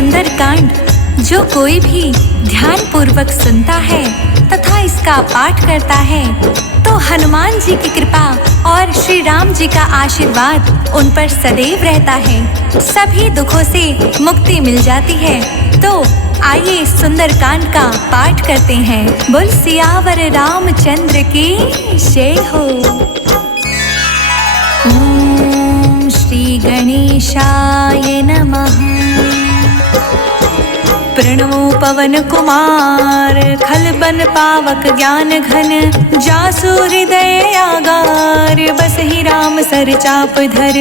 सुंदर कांड जो कोई भी ध्यान पूर्वक सुनता है तथा इसका पाठ करता है तो हनुमान जी की कृपा और श्री राम जी का आशीर्वाद उन पर सदैव रहता है। सभी दुखों से मुक्ति मिल जाती है। तो आइए सुंदर कांड का पाठ करते हैं। बोल सियावर रामचंद्र की जय हो। ओम श्री गणेशाय नमः। प्रणमो पवन कुमार खल बन पावक ज्ञान घन, जासु हृदय आगार बसहि राम सर चाप धर।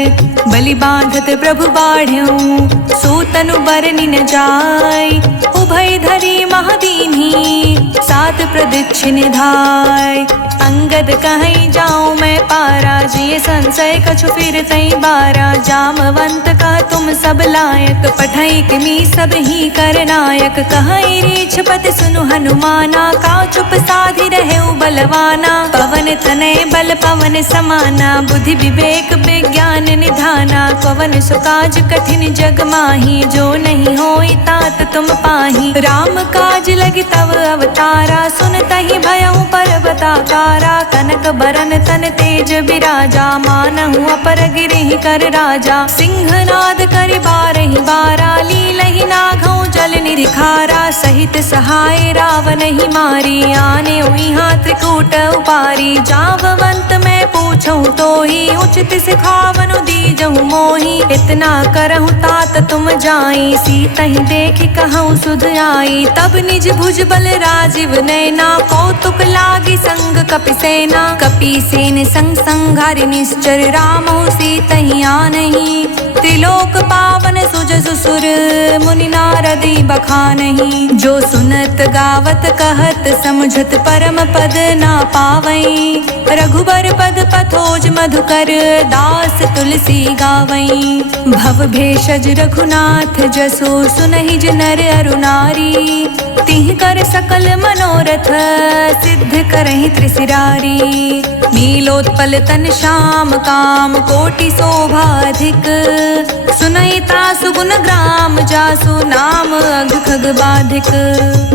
बलि बांधत प्रभु बाढ़ऊ सो तनु बरनि न जाय, उभय धरि महादीन्ही सात प्रदक्षिण धाय। अंगद कहीं जाऊं मैं पारा, जिय संशय कछु फिर तई बारा। जामवंत कह तुम सब लायक, पठई किमी सब ही कर नायक। कहीं रीछ पति सुनु हनुमाना, का चुप साधि रहे बलवाना। पवन तनय बल पवन समाना, बुद्धि विवेक विज्ञान निधाना। कवन सुकाज कठिन जग माही, जो नहीं होई तात तुम पाही। राम काज लगी तव अवतारा, सुनतहि भयउ पर्वताकारा। कनक बरन तन तेज बिराजा, मानहु अपर गिरिहि कर राजा। सिंहनाद करि बारहि बारा, लीलहि नाघउ जल निरिखारा। सहित सहाय रावण ही मारी, आने उइहाँ त्रिकूट उपारी। जाववंत मैं पूछऊँ तोहि, उचित सिखावनु दीजहु मोहि। इतना करहु तात तुम जाई, सीतहि देखि कहऊँ सुध आई। तब निज भुज बल राजीव नैना, कौतुक लागी संग कपि सेना। कपि सेन संग संघारि निश्चर, रामहु सीतहि आनहि। त्रिलोक पावन सुजसु सुर, मुनि नारद बखानहि। जो सुनत गावत कहत समुझत, परम पद ना पावई। रघुबर पद पथोज मधुकर, दास तुलसी गावई। भव भेषज रघुनाथ जसो, सुनहि ज नर अरु नारी। तिह कर सकल मनोरथ, सिद्ध करहि त्रिशिरारी। नीलोत्पल तन श्याम काम, कोटि शोभा अधिक। सुनैता सुगुन ग्राम, जासु नाम अघ खग बाधिक।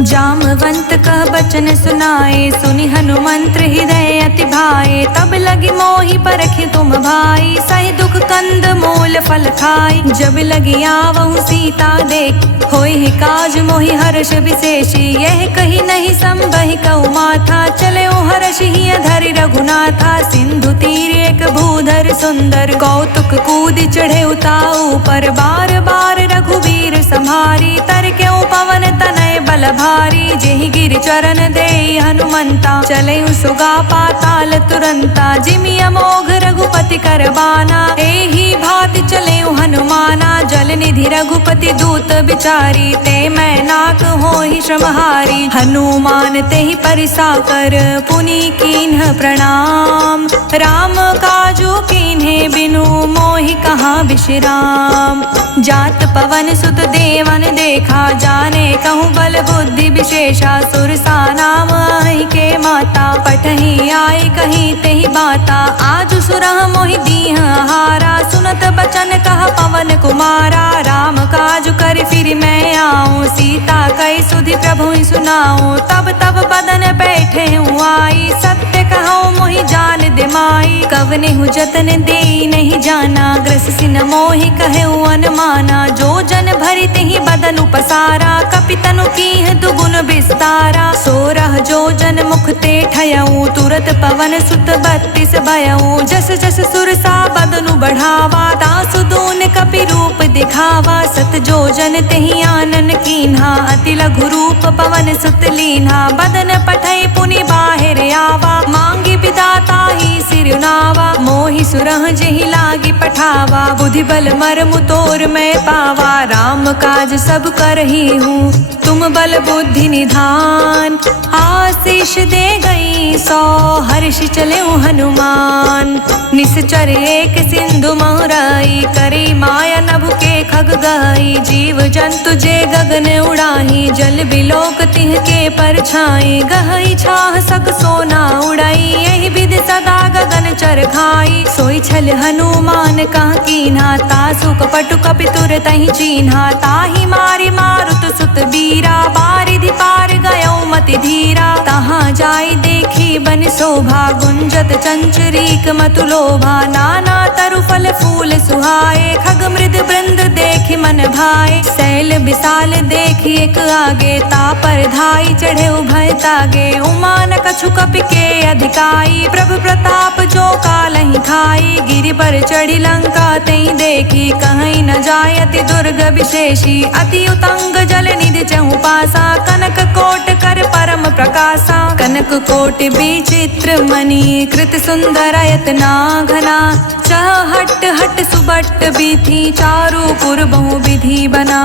जामवंत कह बचन सुनाए, सुनि हनुमंत हृदय अति भाए। तब लगी मोहि परखि तुम भाई, सहि दुख कंद मूल फल खाई। जब लगी आवहु सीता देख, होई काज मोहि हर्ष विशेषी। यह कही नहीं संबहि कहु माथा, चले हर्षि धरि रघुनाथा। सिंधु तीर एक भूधर सुंदर, कौतुक कूद चढ़े उताऊ पर। बार बार रघुवीर संहारी, तर क्यों पवन तनय बल भारी। जेहि गिर चरण दे हनुमंता, चले सुगा पाताल तुरंता। जिमि अमोघ रघुपति कर बाना, एहि भाति चले हनुमाना। जल निधि रघुपति दूत बिचारी, ते मैं नाक होहि श्रमहारी। हनुमान तेहि परिसा कर, पुनि कीन्ह प्रणाम। राम काजू कीन्हे बिनु, मोहि कहाँ विश्राम। जात पवन सुत देवन देखा, जाने कहूँ बल बुद्धि विशेषा। सुरसा नाम आहि के माता, पठहि आए कहीं तेहि बाता। आज सुरह मोहि दीह आहारा, सुनत बचन कह पवन कुमारा। राम काज कर फिर मैं आऊँ, सीता कई सुधि प्रभु सुनाऊँ। तब तब बदन बैठे हूँ आई, सत्य कहूँ मोहि जान दिमाई। कवने हूँ जतन दे नहीं जाना, ग्रस सिन मोहि कहे अनुमाना। जो जन भरि तिहि बदन उपसारा, कपि तनु कीह दुगुन विस्तारा। सोरह जो जन मुख ते ठयऊँ, तुरत पवन सुत 32 भयऊँ। जस जस सुरसा बदनु बढ़ावा, तासु दून कपि रूप दिखावा। सत जो जन तेहि आनन कीन्हा, अति लघु रूप पवन सुत लीन्हा। बदन पठै पुनि बाहिर आवा, मांगी विदाता ही सिरुनावा। मोहि सुरह जेहि लागी पठावा, बुद्धि बल मर्म तोर मैं पावा। राम काज सब करही हूँ, तुम बल बुद्धि निधान। आशीष दे गई 100, हर्ष चले हनुमान। निश्चर एक सिंधु महुराई, करी माया नभ के खग गई, जीव जंतु जे गगन उड़ाही, जल बिलोक तिह के परछाई, गहई छाह सक सोना उड़ाई, यही विधि सदा गगन चर खाई, सोई छल हनुमान कह कीन्हा, तासु कपटु कपितुर तहि चीन्हा, ताहि मारी मारुत सुत बीरा, बारिधि पार गयो मति धीरा, तहाँ जाई देखी बन शोभा, गुंजत चंचरीक मतु लोभा, नाना तरु फल फूल सुहाए, खग मृद वृंद देखि मन भाए, शैल विशाल देखि एक आगे, तापर धाई चढ़े उभय तागे, उमा न कछु कपि के अधिकाई, प्रभु प्रताप जो कालहि खाई, गिरि पर चढ़ी लंका तई देखी, कहीं न जाय अति दुर्ग विशेषी, अति उतंग जल निधि चहु पासा, कनक कोट कर परम प्रकाशा, कनक कोट विचित्र मणि, कृत सुंदर यतना घना, चहट हट सुबट बीथी, चारु पुर बहु विधि बना,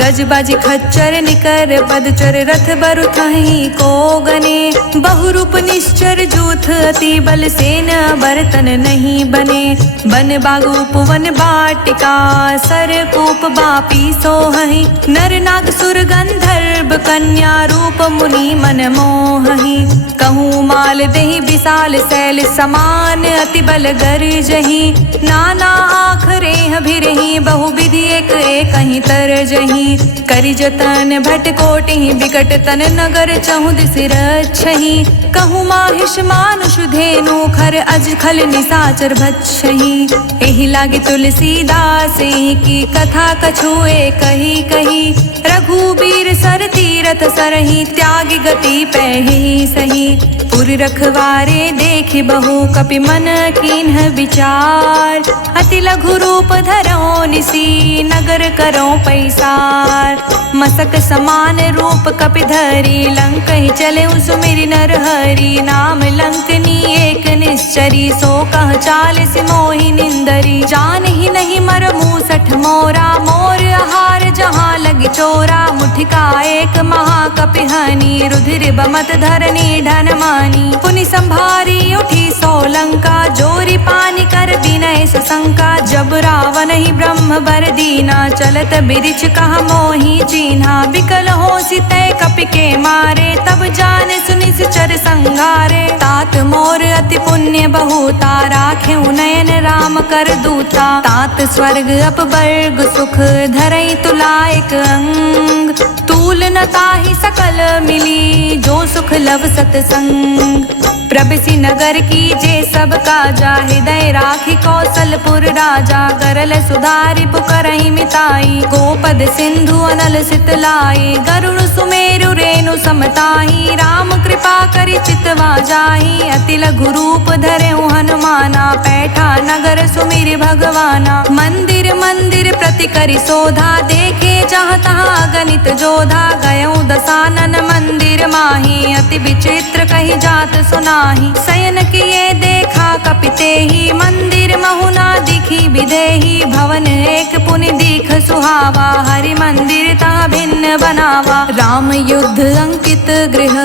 गज बज खच्चर निकर पदचर, रथ बरु थहीं को गने, बहुरूप निश्चर जूथ, अति बल सेन बर्तन नहीं बने, बन बागुप वन बाटिका, सर कूप बापी सोहहि, नर नाग सुर गंधर्व कन्या, रूप मुनि मन मोहहि, कहूँ माल देहि विशाल शैल समान, अति बल गरजहि, नाना आखरे भिरहि, बहु विधि एक कहीं तरजहि, करि जतन भट कोटि विकट तन, नगर चहु दिस रक्षहि, कहूँ माहिष मानुष धेनु, खर अज खल निसाचर भक्षहि, एहि लागे तुलसीदास की कथा कछुए कही कही, रघुबीर सर तीरथ सरहि, त्यागी गति पैहि सही, पुर रखवारे देखि बहु, कपि मन कीन्ह विचार, अति लघु रूप धरो निसी, नगर करो पैसार, मसक समान रूप कपि धरी, लंक ही चले सुमिरि नर हरि, नाम लंकनी एक निश्चरी, सो कह चालिस मोहि निंदरी, जान ही नहीं मर मूसठ मोरा, मोर आहार जहाँ लगी चोरा, मुठिका एक महाकपि हनी, रुधिर बमत धरनी ढन मानी, पुनि संभारी उठी सोलंका, जोरी पानी कर विनय सशंका, जब रावण ही ब्रह्म बर दीना, चलत बिरिछ कहा मोहि चीन्हा, बिकल हो सितय कपि के मारे, तब जाने सुनि चर संगारे, तात मोर अति पुण्य बहुता, राखे नयन राम कर दूता, तात स्वर्ग अपवर्ग सुख, धरई तुलायक अंग, तूल न ताहि सकल मिली, जो सुख लव सतसंग, प्रबिसी नगर की जे सब काजा, हृदय राखी कौशलपुर राजा, गरल सुधारि पुकरहि मिताई, गोपद सिंधु अनल सितलाई, गरुड़ सुमेरु रेणु समताही, राम कृपा करि चितवा जाहि, अति लघु रूप धरेउ हनुमाना, पैठा नगर सुमिरि भगवाना, मंदिर मंदिर प्रति करि शोधा, देखे जहाँ तहाँ गणित जोधा, गयउ दसानन मंदिर माही, अति विचित्र कही जात सुनाही, शयन किए देखा कपि तेहि, मंदिर महुना दिखी विदेही, भवन एक पुनि दीख सुहावा, हरि मंदिर ता भिन्न बनावा, राम युद्ध अंकित गृह,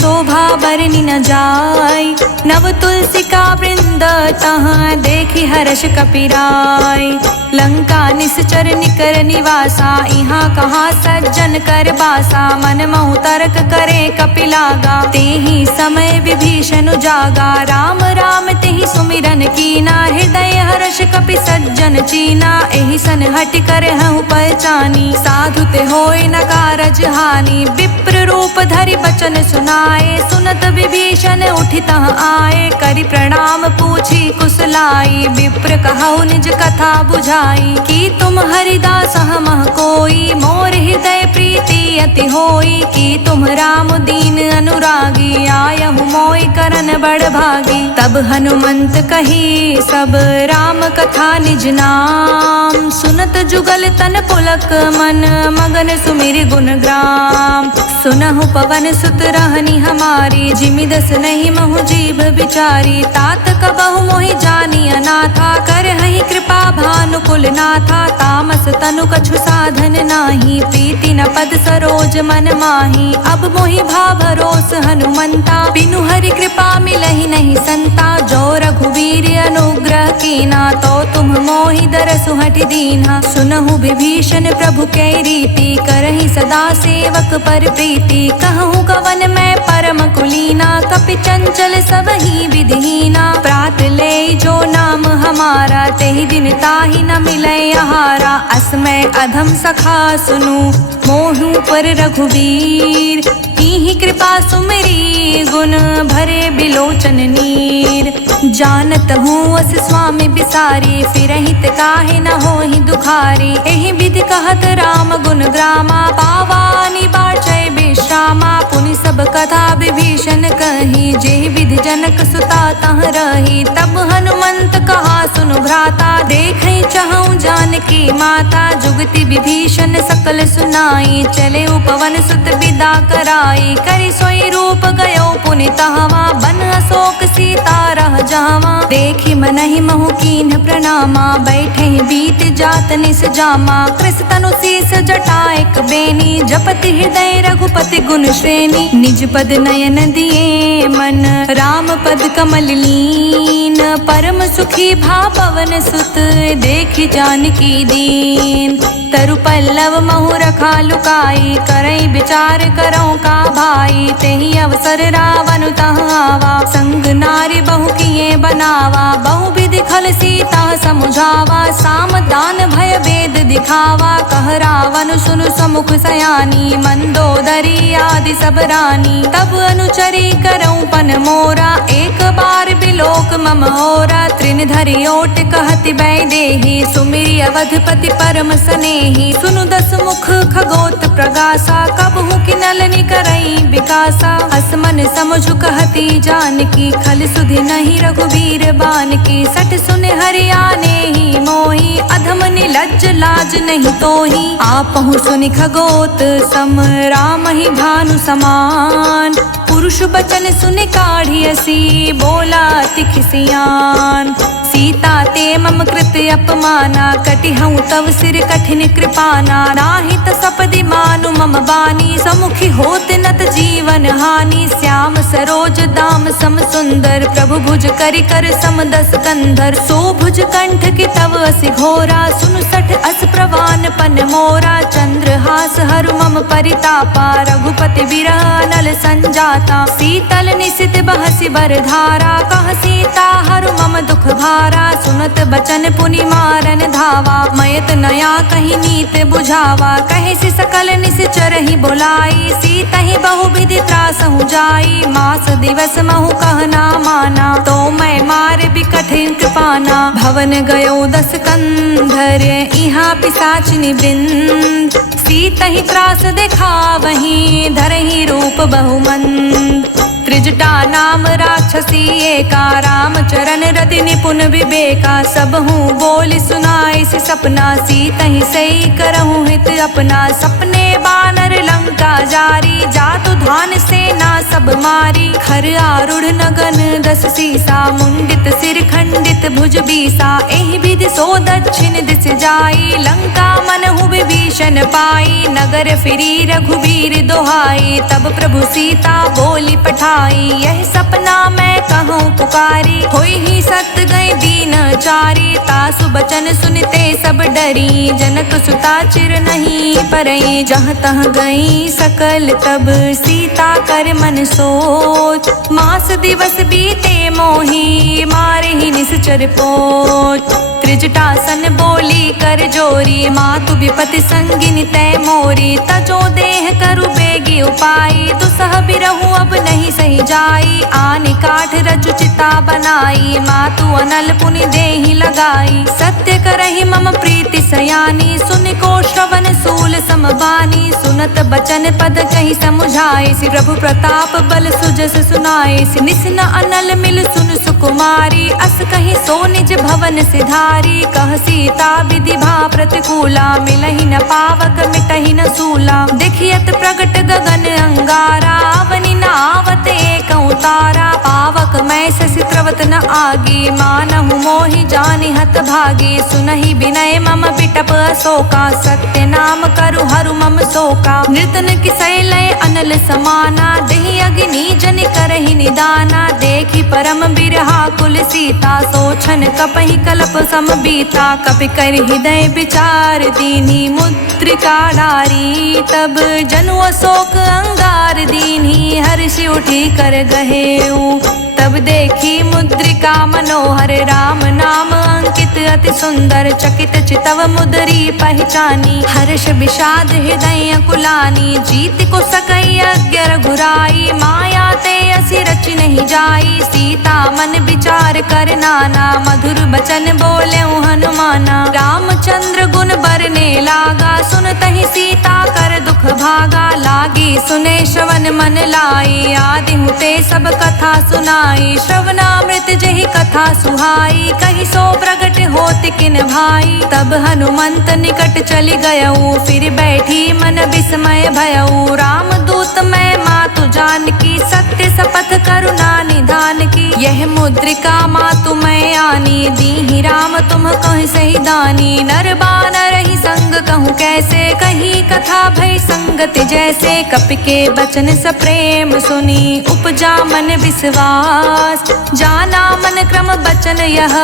शोभा बरनि न जाय, नव तुलसी का वृंद तहाँ देखी हर्ष कपिराय, लंका निश्चर निकर निवासा, यहाँ कहाँ सज्जन कर बासा, मन महु तर्क करे कपिलागा, तेहि समय विभीषण जागा, राम राम तेहि सुमिरन कीना, हृदय हर्ष कपि सज्जन चीना, एहि सन हटि कर हूँ पहचानी, साधु ते होय न कारज हानि, विप्र रूप धरि बचन सुनाए, सुनत विभीषण उठि तह आए, करि प्रणाम पूछी कुशलाई, विप्र कहु निज कथा बुझाई, कि तुम हरिदास हमह कोई, मोर हृदय प्रीति अति होई, कि तुम राम दीन अनुरागी, आयहु मोहि करन बड़ भागी, तब हनुमंत कही सब राम कथा निज नाम, सुनत जुगल तन पुलक मन, मगन सुमिरि गुण ग्राम, सुनहु पवन सुत रहनी हमारी, जिमि दस नहीं महु जीभ विचारी, तात कबहु मोहि जानी अनाथा, करहि कृपा भानुकुल नाथा, तामस तनु कछु साध साधन नाही, प्रीति न पद सरोज मन माही। अब मोहि भाव भरोस हनुमंता, बिनु हरि कृपा मिलहि नहीं संता। जो रघुवीर अनुग्रह कीना, तो तुम मोहि दरसु हठि दीन्हा। सुनहु विभीषण प्रभु कै रीति, करहि सदा सेवक पर प्रीति। कहूँ कवन मैं परम कुलीना, कपि चंचल सबहि विधिहीना। प्रात ले जो नाम हमारा, तेहि दिन ताहि न मिलै आहारा। असमय अधम सखा सुनु, मोहु पर रघुवीर। कीन्ही कृपा सुमिरी, गुण भरे बिलोचन नीर। जानत हूँ अस स्वामी बिसारी, फिरहि ते काहे न होहि दुखारी। एहि विधि कहत राम गुण ग्रामा, पावानि बाचै विश्रामा। पुनि सब कथा विभीषण कही, जेहि विधि जनक सुता तह रही। तब हनुमंत कहा सुनु भ्राता, देखै चहु जानकी माता। जुगति विभीषण सकल सुनाई, चले उपवन सुत विदा कराई। करि सोई रूप गयो पुनि तहवा, बन अशोक सीता रह जावा। देखि मनहि महु कीन्ह प्रणामा, बैठे बीत जात निस जामा। कृस तनु शीस जटाएक बेनी, जपति हृदय रघुपति गुण श्रेणी। निज पद नयन दिए मन, राम पद कमल लीन। परम सुखी भा पवन सुत, देखि जानकी दीन। तरु पल्लव महु रखा लुकाई, करई विचार करौ का भाई। तेहि अवसर रावण तहाँ आवा, संग नारी बहु किए बनावा। बहु विधि खल सीता समुझावा, साम दान भय वेद दिखावा। कह रावण सुनु समुख सयानी, मंदोदरी आदि सब रानी। तब अनुचरी करौ पन मोरा, एक बार बिलोक मम होरा। त्रिन धरि ओट कहति बैदेही, सुमिरि अवधपति परम सनेही। सुनु दस मुख खगोत प्रगासा, कबहु किनलनि करई विकासा। असमन समझु कहती जानकी, खल सुधि नहीं रघुवीर बानकी। सठ सुन हरियाने ही मोही, अधम निलज्ज लाज नहीं तोही। आपहु सुनि खगोत सम, राम ही भानु समान। पुरुष बचन सुनि काढ़ियसी, बोला अति खिसियान। सीता ते मम कृत अपमाना, कटिहउँ तव सिर कठिन कृपाना। नाहित सपदि मानु मम बानी, समुखी होत नत जीवन हानि। श्याम सरोज दाम सम सुंदर, प्रभु भुज करि कर सम दस कंधर। सो भुज कंठ की तव असि घोरा, सुनु सठ अस प्रवान पन मोरा। चंद्रहास हरु मम परितापा, रघुपति विरह नल संजाता। शीतल निशित बहसि बरधारा, कह सीता हरु मम दुख भारा। सुनत बचन पुनि मारन धावा, मयत नया कही नीत बुझावा। कहे से सकल निश्चर ही बुलाई, सीता ही बहु विधि त्रासहु जाई। मास दिवस महु कहना माना, तो मैं मार बिकठिन कृपाना। भवन गयो दस कंधर, इहाँ पिशाचिनी वृंद। सीता ही त्रास दिखावहीं, धरहि रूप बहुमंद। त्रिजटा नाम राक्षसी एका, राम चरण रति निपुण विवेका। सबहु बोली सुनाई से सपना, सीता ही सही करहु हित अपना। सपने बानर लंका जारी, जातु धान सेना सब मारी। खर आरूढ़ नगन दस सीसा, मुंडित सिर खंडित भुज बीसा। एहि विधि सो दक्षिण दिस जाई, लंका मनहु विभीषण पाई। नगर फिरी रघुवीर दोहाई, तब प्रभु सीता बोली पठाई। यह सपना मैं कहूँ पुकारी, होई ही सत गई दीन चारी। तासु बचन सुनते सब डरी, जनक सुता चिर नहीं परई। जहाँ तहाँ गई सकल तब, सीता कर मन सोच। मास दिवस बीते मोही, मारे ही निश्चर पोच। त्रिजटासन बोली कर जोरी, मातु विपति संगिनी तै मोरी। तजो देह करु बेगी उपाई, दुसह बिरहु अब नहीं सही जाई। आनि काठ रजु चिता बनाई, मातु अनल पुनि देहि लगाई। सत्य करहि मम प्रीति सयानी, सुनि को श्रवण सूल समबानी। सुनत बचन पद कहि समुझाई, श्री प्रभु प्रताप बल सुजस सुनाई। निस्न अनल मिल सुन सुकुमारी, अस कहि सो निज भवन सिधारी। कह सीता विधि भा प्रतिकूला, मिलहि न पावक मिटहि न सूला। देखियत प्रगट गगन अंगारा, अवनि न आवत एक तारा। पावक मैं शशि त्रवत न आगी, मानहु मोहि जानि हत भागी। सुनहि विनय मम बिटप अशोका, सत्य नाम करु हरु मम शोका। नृतन किसै लय अनल समाना, देहि अग्नि जनि करहि निदाना। देखि परम बिरहा कुल सीता, सोचन कपहि कल्प सम बीता। कपि कर हृदय विचार दीन्हि, मुद्रिका डारी। तब जनु अशोक अंगार दीन्हि, हर्षि उठी कर गहेऊ। तब देखी मुद्रिका मनोहर, राम नाम अंकित अति सुंदर। चकित चितव मुदरी पहचानी, हर्ष विषाद हृदय कुलानी। जीत को सकई अज्ञ रघुराई, माया ते असि रचि नहीं जाई। सीता मन विचार कर नाना, मधुर बचन बोले हनुमाना। रामचंद्र गुण बरने लागा, सुनतहि सीता कर दुख भागा। लागी सुने श्रवण मन लाई, आदि हुते सब कथा सुनाई। श्रवणामृत जहि कथा सुहाई, कहि सो प्रगट होत किन भाई। तब हनुमंत निकट चली गयऊ, फिर बैठी मन विस्मय भयऊ। राम दूत मैं मातु जानकी, सत्य शपथ करुणा निधान की। यह मुद्रिका मातु मैं आनी, दीहि राम तुम कहि सही दानी। नर बानर ही संग कहूँ कैसे, कही कथा भई संगत जैसे। कपि के बचन सप्रेम सुनी, उपजा मन विश्वास। जाना मन क्रम बचन यह,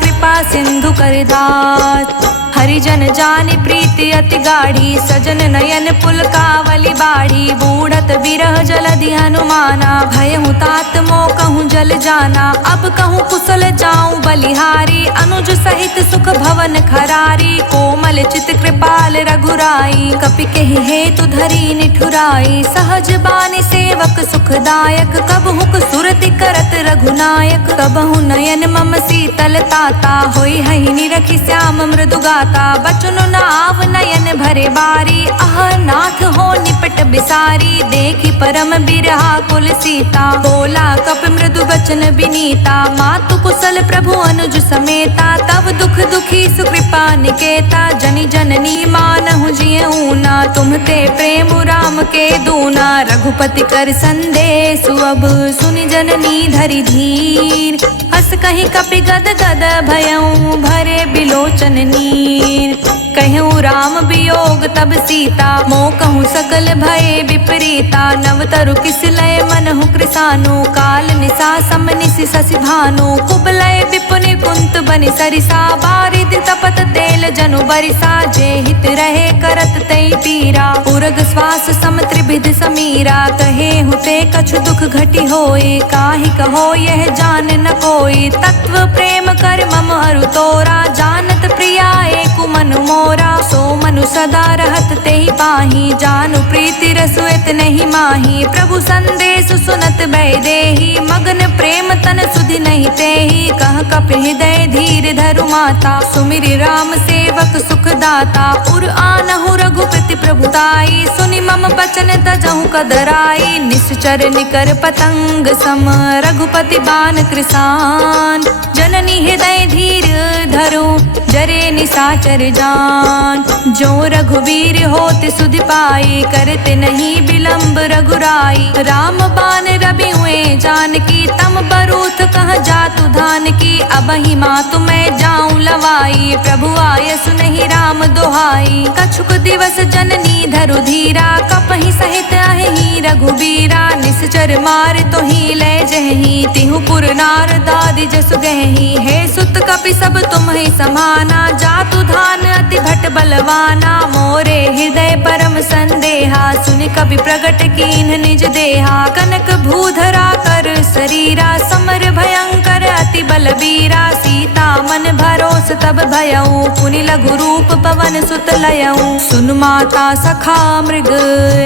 कृपा सिंधु कर दास। हरिजन जानि प्रीति अति गाढ़ी, सजन नयन पुलकावली बाढ़ी। बूढ़त बिरह जलधि हनुमाना, भयहु तात मोह कहूँ जल जाना। अब कहूँ कुशल जाऊँ बलिहारी, अनुज सहित सुख भवन खरारी। कोमल चित कृपाल रघुराई, कपि केहि हेतु धरी निठुराई। सहज बानी सेवक सुखदायक, कबहुक सुरति करत रघुनायक। कबहु नयन मम शीतल ताता, होई हहि निरखि श्याम मृदु गाता। बचनु नाव नयन भरे बारी, अह नाथ हो निपट बिसारी। देखि परम बिरहा कुल सीता, बोला कपि मृदु बचन बिनीता। मातु कुशल प्रभु अनुज समेता, तब दुख दुखी सुकृपा निकेता। जनि जननी मानहु जियऊ ना, तुमते प्रेम राम के दूना। रघुपति कर संदेश अब, सुनि जननी धरि धीर। हस कहि कपि गद गद भयऊ, भरे बिलोचन नीर। कहूँ राम वियोग तब सीता, मोह कहूँ सकल भय विपरीता। नवतरु किस लय मनहु कृसानु, काल निशा सम निशि शशि भानु। कुबलय विपुनि कुंत बनि सरिसा, बारिद तपत तेल जनु बरिसा। जे हित रहे करत तई पीरा, उरग श्वास सम त्रिविध समीरा। कहे हुते कछु दुख घटी होए, काहि कहो यह जान न कोई। तत्व प्रेम कर मम अरु तोरा, जानत प्रिया एकु मनु मोरा। सो मनु सदा रहत तेहि पाही, जानु प्रीति रसु इतनेहि माही। प्रभु संदेश सुनत भय देहि, मगन प्रेम तन सुधि नहीं तेहि। कह कपि हृदय धीर धरु माता, सुमिरि राम सेवक सुख दाता। उर आनहु रघुपति प्रभुताई, सुनि मम बचन तजहु कदराई। निश्चर निकर पतंग सम, रघुपति बान कृसान। जननी हृदय धीर धरु, जरे निशाचर जान। जो रघुवीर होत सुधि पाई, करते नहीं विलंब रघुराई। राम बान रवि हुए जानकी, तम बरूथ कह जातु धान की। अबहि मातु मैं जाऊं लवाई, प्रभु आय सुनहि राम दोहाई। कछुक दिवस जननी धरु धीरा, कपहि सहित अहि रघुबीरा। निश्चर मार तो ही लय जहि, तिहु पुर नार दादि जसु गहि। हे सुत कपि सब तुम ही समाना, जातु धान अति भट बलवाना। मोरे हृदय परम संदेहा, सुनि कपि प्रगट कीन्ह निज देहा। कनक भूधरा कर शरीरा, समर भयंकर अति बलबीरा। सीता मन भरोस तब भयऊ, पुनि लघु रूप पवन सुत लयऊ। सुन माता सखा मृग,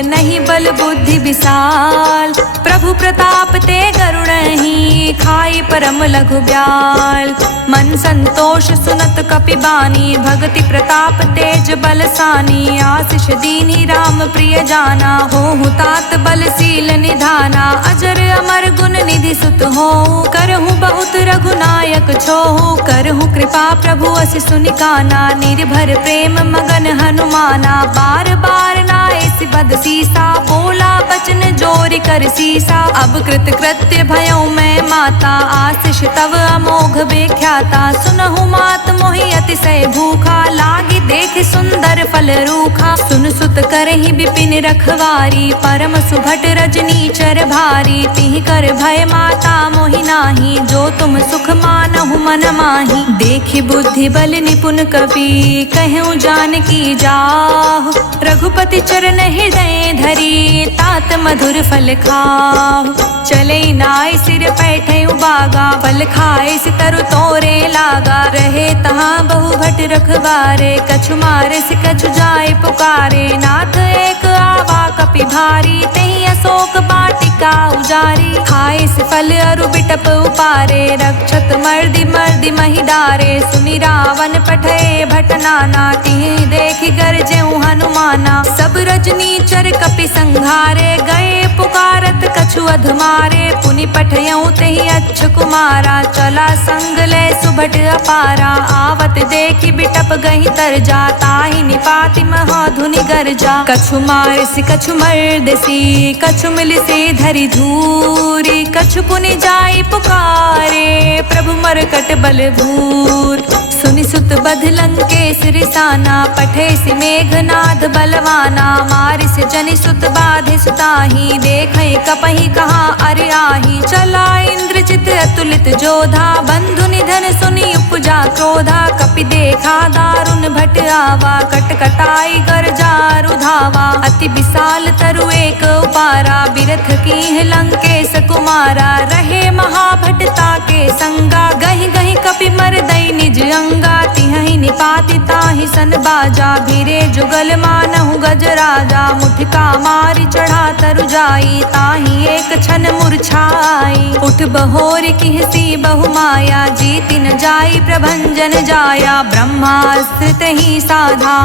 नहीं बल बुद्धि विशाल। प्रभु प्रताप ते गरुड़हि, खाई परम लघु ब्याल। मन संतोष सुनत कपि बानी, भगति प्रताप तेज बलसानी। आशीष दीनी राम प्रिय जाना, होहु तात बलशील निधाना। अजर अमर गुण निधि सुत हो, करहु बहुत रघुनायक छोहु। करहु कृपा प्रभु असि सुनि काना, निर्भर प्रेम मगन हनुमाना। बार बार नाए बद सीसा, बोला बचन जोर कर सीसा। अब कृत कृत्य भयौ मैं माता, आशीष तव अमोघ बेख्याता। सुनहु मात मोहि अतिशय भूखा, लागी देख सुंदर फल रूखा। सुन सुत करहि बिपिन रखवारी, परम सुभट रजनी चर भारी। तिहि कर भय माता मोहि नाही, जो तुम सुख मानहु मन माही। देखि बुद्धि बल निपुण कपि, कहूँ जानकी जाहु। रघुपति चरण हृदय धरी, तात मधुर फल खाहु। चले नाय सिर पैठे उबागा, फल खाए सितरु तोरे लागा। रहे तहाँ बहु भट रखवारे, कछु मारे से कछु जाए पुकारे। नाथ एक आवा कपि भारी, तेहि अशोक वाटिका उजारी। खाए से फल अरु बिटप उपारे, रक्षत मर्दि मर्दि महि डारे। सुनि रावण पठे भट नाना, तिहि देखि गरजेउ हनुमाना। सब रजनी चर कपि संघारे, गए पुकारत कछु अधमारे। पुनि पठयउ तेहि अच्छ कुमारा, चला संग ले सुभट अपारा। आवत देखि बिटप गहि तरजा, ताहि निपाति महाधुनि गरजा। कछु मारसि कछु मर्दसी, कछु मिलिसे धरि धूरी। कछु पुनि जाई पुकारे, प्रभु मरकट बल भूर। सुनि सुत बध लंकेश रिसाना, पठे सि मेघनाद बलवाना। मारिस जनि सुत बाधे सुताही, देखै कपहि कहाँ अरि आही। चला इंद्रजित अतुलित जोधा, बंधु निधन सुनि उपजा क्रोधा। कपि देखा दारुण भट आवा, कटकटाई गरजा रुधावा। अति विशाल तरु एक उपारा, बिरथ कीन्ह लंकेश कुमारा। रहे महाभटता के संगा, गहि गहि कपि मरदई निज अंगा। तिहि निपाति ताहि सन बाजा, भीरे जुगल मानहु गजराजा। मुठका मारि चढ़ा तरु जाई, ताहि एक क्षण मूर्छाई। उठ बहोर किहसी बहु माया, जीति न जाई प्रभंजन जाया। ब्रह्मास्त्र तहि साधा,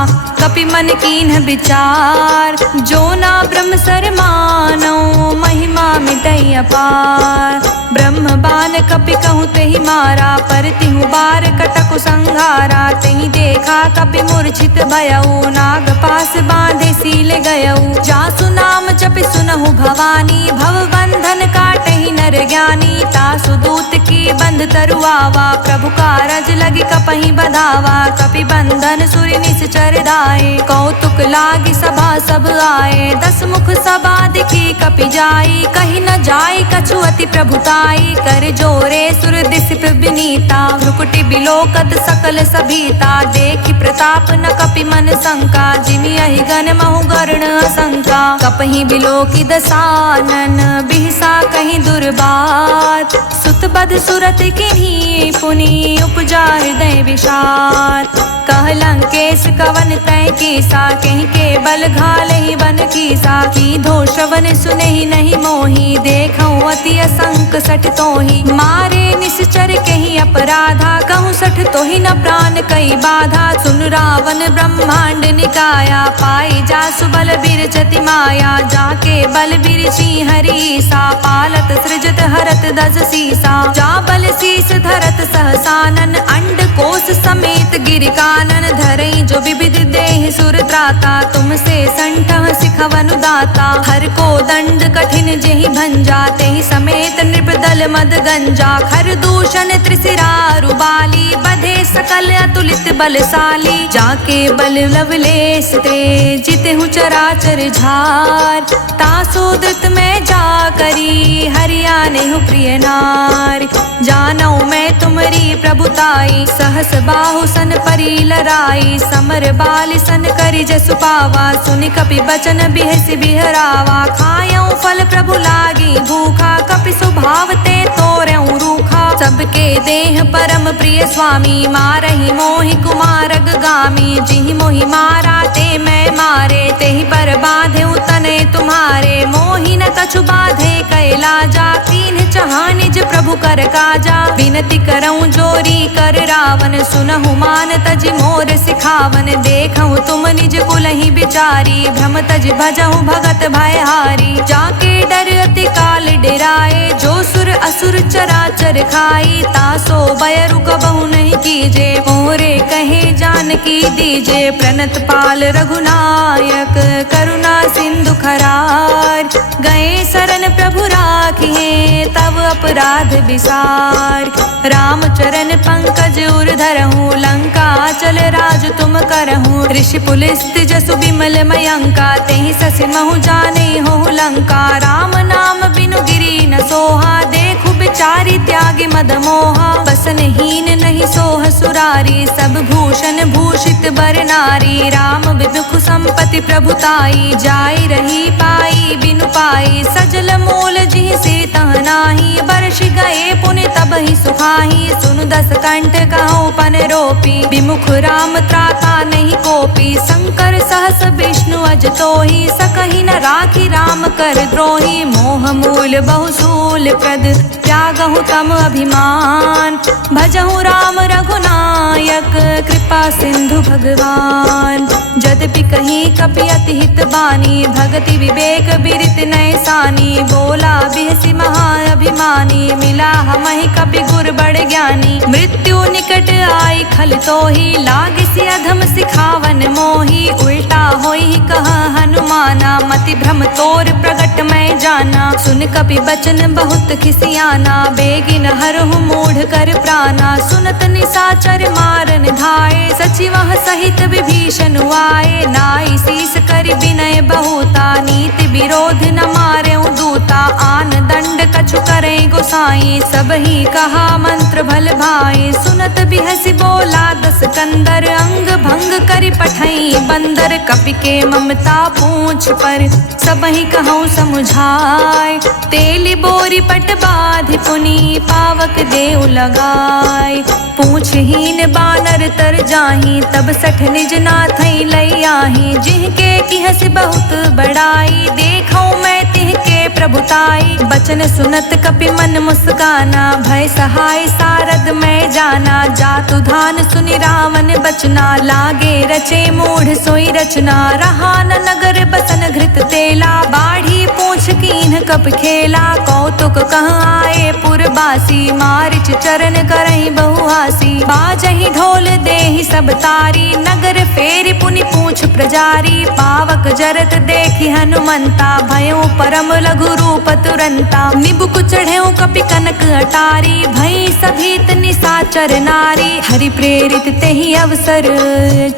कपि मन कीन्ह विचार। जो ना ब्रह्म सर मानौ, महिमा मिटई अपार। ब्रह्म बान कपि कहूँ तेहि मारा, पर तिहु बार कटकु संघारा। तेहि देखा कपि मूर्छित भयउ, नाग पास बांधे सीले गयउ। जासु नाम जपि सुनहु भवानी, भव बंधन काटहि नर ज्ञानी। तासु दूत की बंध तरु आवा, प्रभु कारज लगी कपहि बधावा। कपि बंधन सुरि निश्चर दाए, कौतुक लागी सभा सब आए। 10 मुख सभा दिखी कपि जाई, कहि न जाई कछु अति प्रभुताई। कर जोरे सुर दिस विनीता, भ्रुकुटि बिलोकत सकल सभीता। देखि प्रताप न कपि मन शंका, जिमि अहि गण महु गरुण असंका। कपहि बिलोकि दसानन, बिहसा कहि दुर्बात। सुत बध सुरत किन्ही, पुनि उपजा हृदय विषाद। कह लंकेश कवन तै कीसा, कहि के बल घालहि बन कीसा। कीधो श्रवण सुनहि नहीं मोहि, देखऊँ अति असंक सठ तोहि। मारे निश्चर कहि अपराधा, कहूँ सठ तोहि न प्राण कई बाधा। सुन रावण ब्रह्मांड निकाया, पाई जासु बल बिरचति माया। जाके बल बिरची हरीसा, पालत सृजत हरत दस सीसा। जा बल शीस धरत सहसानन, अंड कोश समेत गिर कानन। धरई जो विविध देह सुर त्राता, तुमसे संठह सिखवनु दाता। हर को दंड कठिन जेहि भंजा, तेहि समेत नृपदल मद गंजा। खर दूषण त्रिशिरा रुबाली, बधे सकल अतुलित बलशाली। जाके बल लवलेश ते, जितहु चराचर झार। तासो धृत में जा करी, हरियानेहु प्रिय नार। जानौ मैं तुमरी प्रभुताई, सहस बाहु सन परी लराई। समर बाल सन करि जसु पावा, सुनि कपि बचन बिहसि बिहरावा। खायऊ फल प्रभु लागी भूखा, कपि स्वभाव ते तोरऊ रूखा। सबके देह परम प्रिय स्वामी, मारहि मोहि कुमारग गामी। जिहि मोहि मारा ते मैं मारे, तेहि पर बाधे तनय तुम्हारे। मोहि न कछु बाधे कैला जा, कीन्ह चाहा निज प्रभु प्रभु कर काजा। विनती करऊं जोरी कर रावण, सुनहु मान तज मोर सिखावन। देखऊं तुम निज कुलहि बिचारी, भ्रम तज भजहु भगत भयहारी। जाके डर अति काल डेराए, जो सुर असुर चराचर खाई। तासो बयरु कबहु नहीं कीजे, मोरे कहे जानकी दीजे। प्रणत पाल रघुनायक, करुणा सिंधु खरार। गए शरण प्रभु राखिए, तब अपराध विसार। राम चरण पंकज उर धरहूँ, लंका चल राज तुम करहूँ। ऋषि पुलिस्त जसु विमल मयंका, तेहि ससि महु जाने हो लंका। राम नाम बिनु गिरि न सोहा, देखु बिचारी त्यागी मद मोहा। बसनहीन नहीं सोह सुरारी, सब भूषण भूषित बर नारी। राम विमुख संपत्ति प्रभुताई, जाई रही पाई बिनु पाई। सजल मूल जिहि से तह नाही, बरष गए पुनि तब ही सुखाही। सुनु दस कंठ कहूँ पन रोपी, विमुख राम त्राता नहीं कोपी। शंकर सहस विष्णु अज तोहि, सकहि न राखी राम कर द्रोही। मोह मूल बहुसूल प्रद, त्यागहु तम अभिमान। भजहु राम रघुनायक, कृपा सिंधु भगवान। यद्यपि कहीं कपि अति हित बानी, भगति विवेक बिरित नय सानी। बोला बिहसि महाअभिमानी, मिला हमहि कपि गुर बड़ ज्ञानी। मृत्यु निकट आई खल तोहि, लागिसि अधम सिखावन मोहि। उल्टा होई कह हनुमाना, मति भ्रम तोर प्रगट मैं जाना। सुन कपि बचन बहुत खिसियाना, बेगिन हरहु मूढ़ कर प्राणा। सुनत निशाचर मारन धाये, सचिवह सहित विभीषण आए। नाई शीस कर विनय बहुता, नीति विरोध न मारे दूता। आन दंड कछु करे गोसाई, सब ही कहा मंत्र भल भाई। सुनत बिहसि बोला दस कंदर, अंग भंग करि पठई बंदर। कपि के ममता पूछ पर, सब ही कहूँ समुझाए। तेली बोरी पट बाधि पुनि, पावक देव लगाए। पूछहीन बानर तर जाही, तब सठ निज नाथई लई आही। जिहके किहसि बहुत बड़ाई, देखऊँ मैं तिहके प्रभुताई। बचन सुनत कपि मन मुस्काना, भय सहाय सारद मैं जाना। जातु धान सुनि रावण बचना, लागे रचे मूढ़ सोई रचना। रहा न नगर बसन घृत तेला, बाढ़ी पूछ कीन्ह कप खेला। कौतुक कहाँ आए पुरबासी, मारिच चरण करहि बहुहासी। बाजहि ढोल देहि सब तारी, नगर फेरि पुनि पूछ प्रजारी। पावक जरत देखि हनुमंता, भयों परम लघु रूप तुरंता। निबुक चढ़ेऊ कपि कनक अटारी, भई सभीत निशाचर नारी। हरि प्रेरित तेहि अवसर,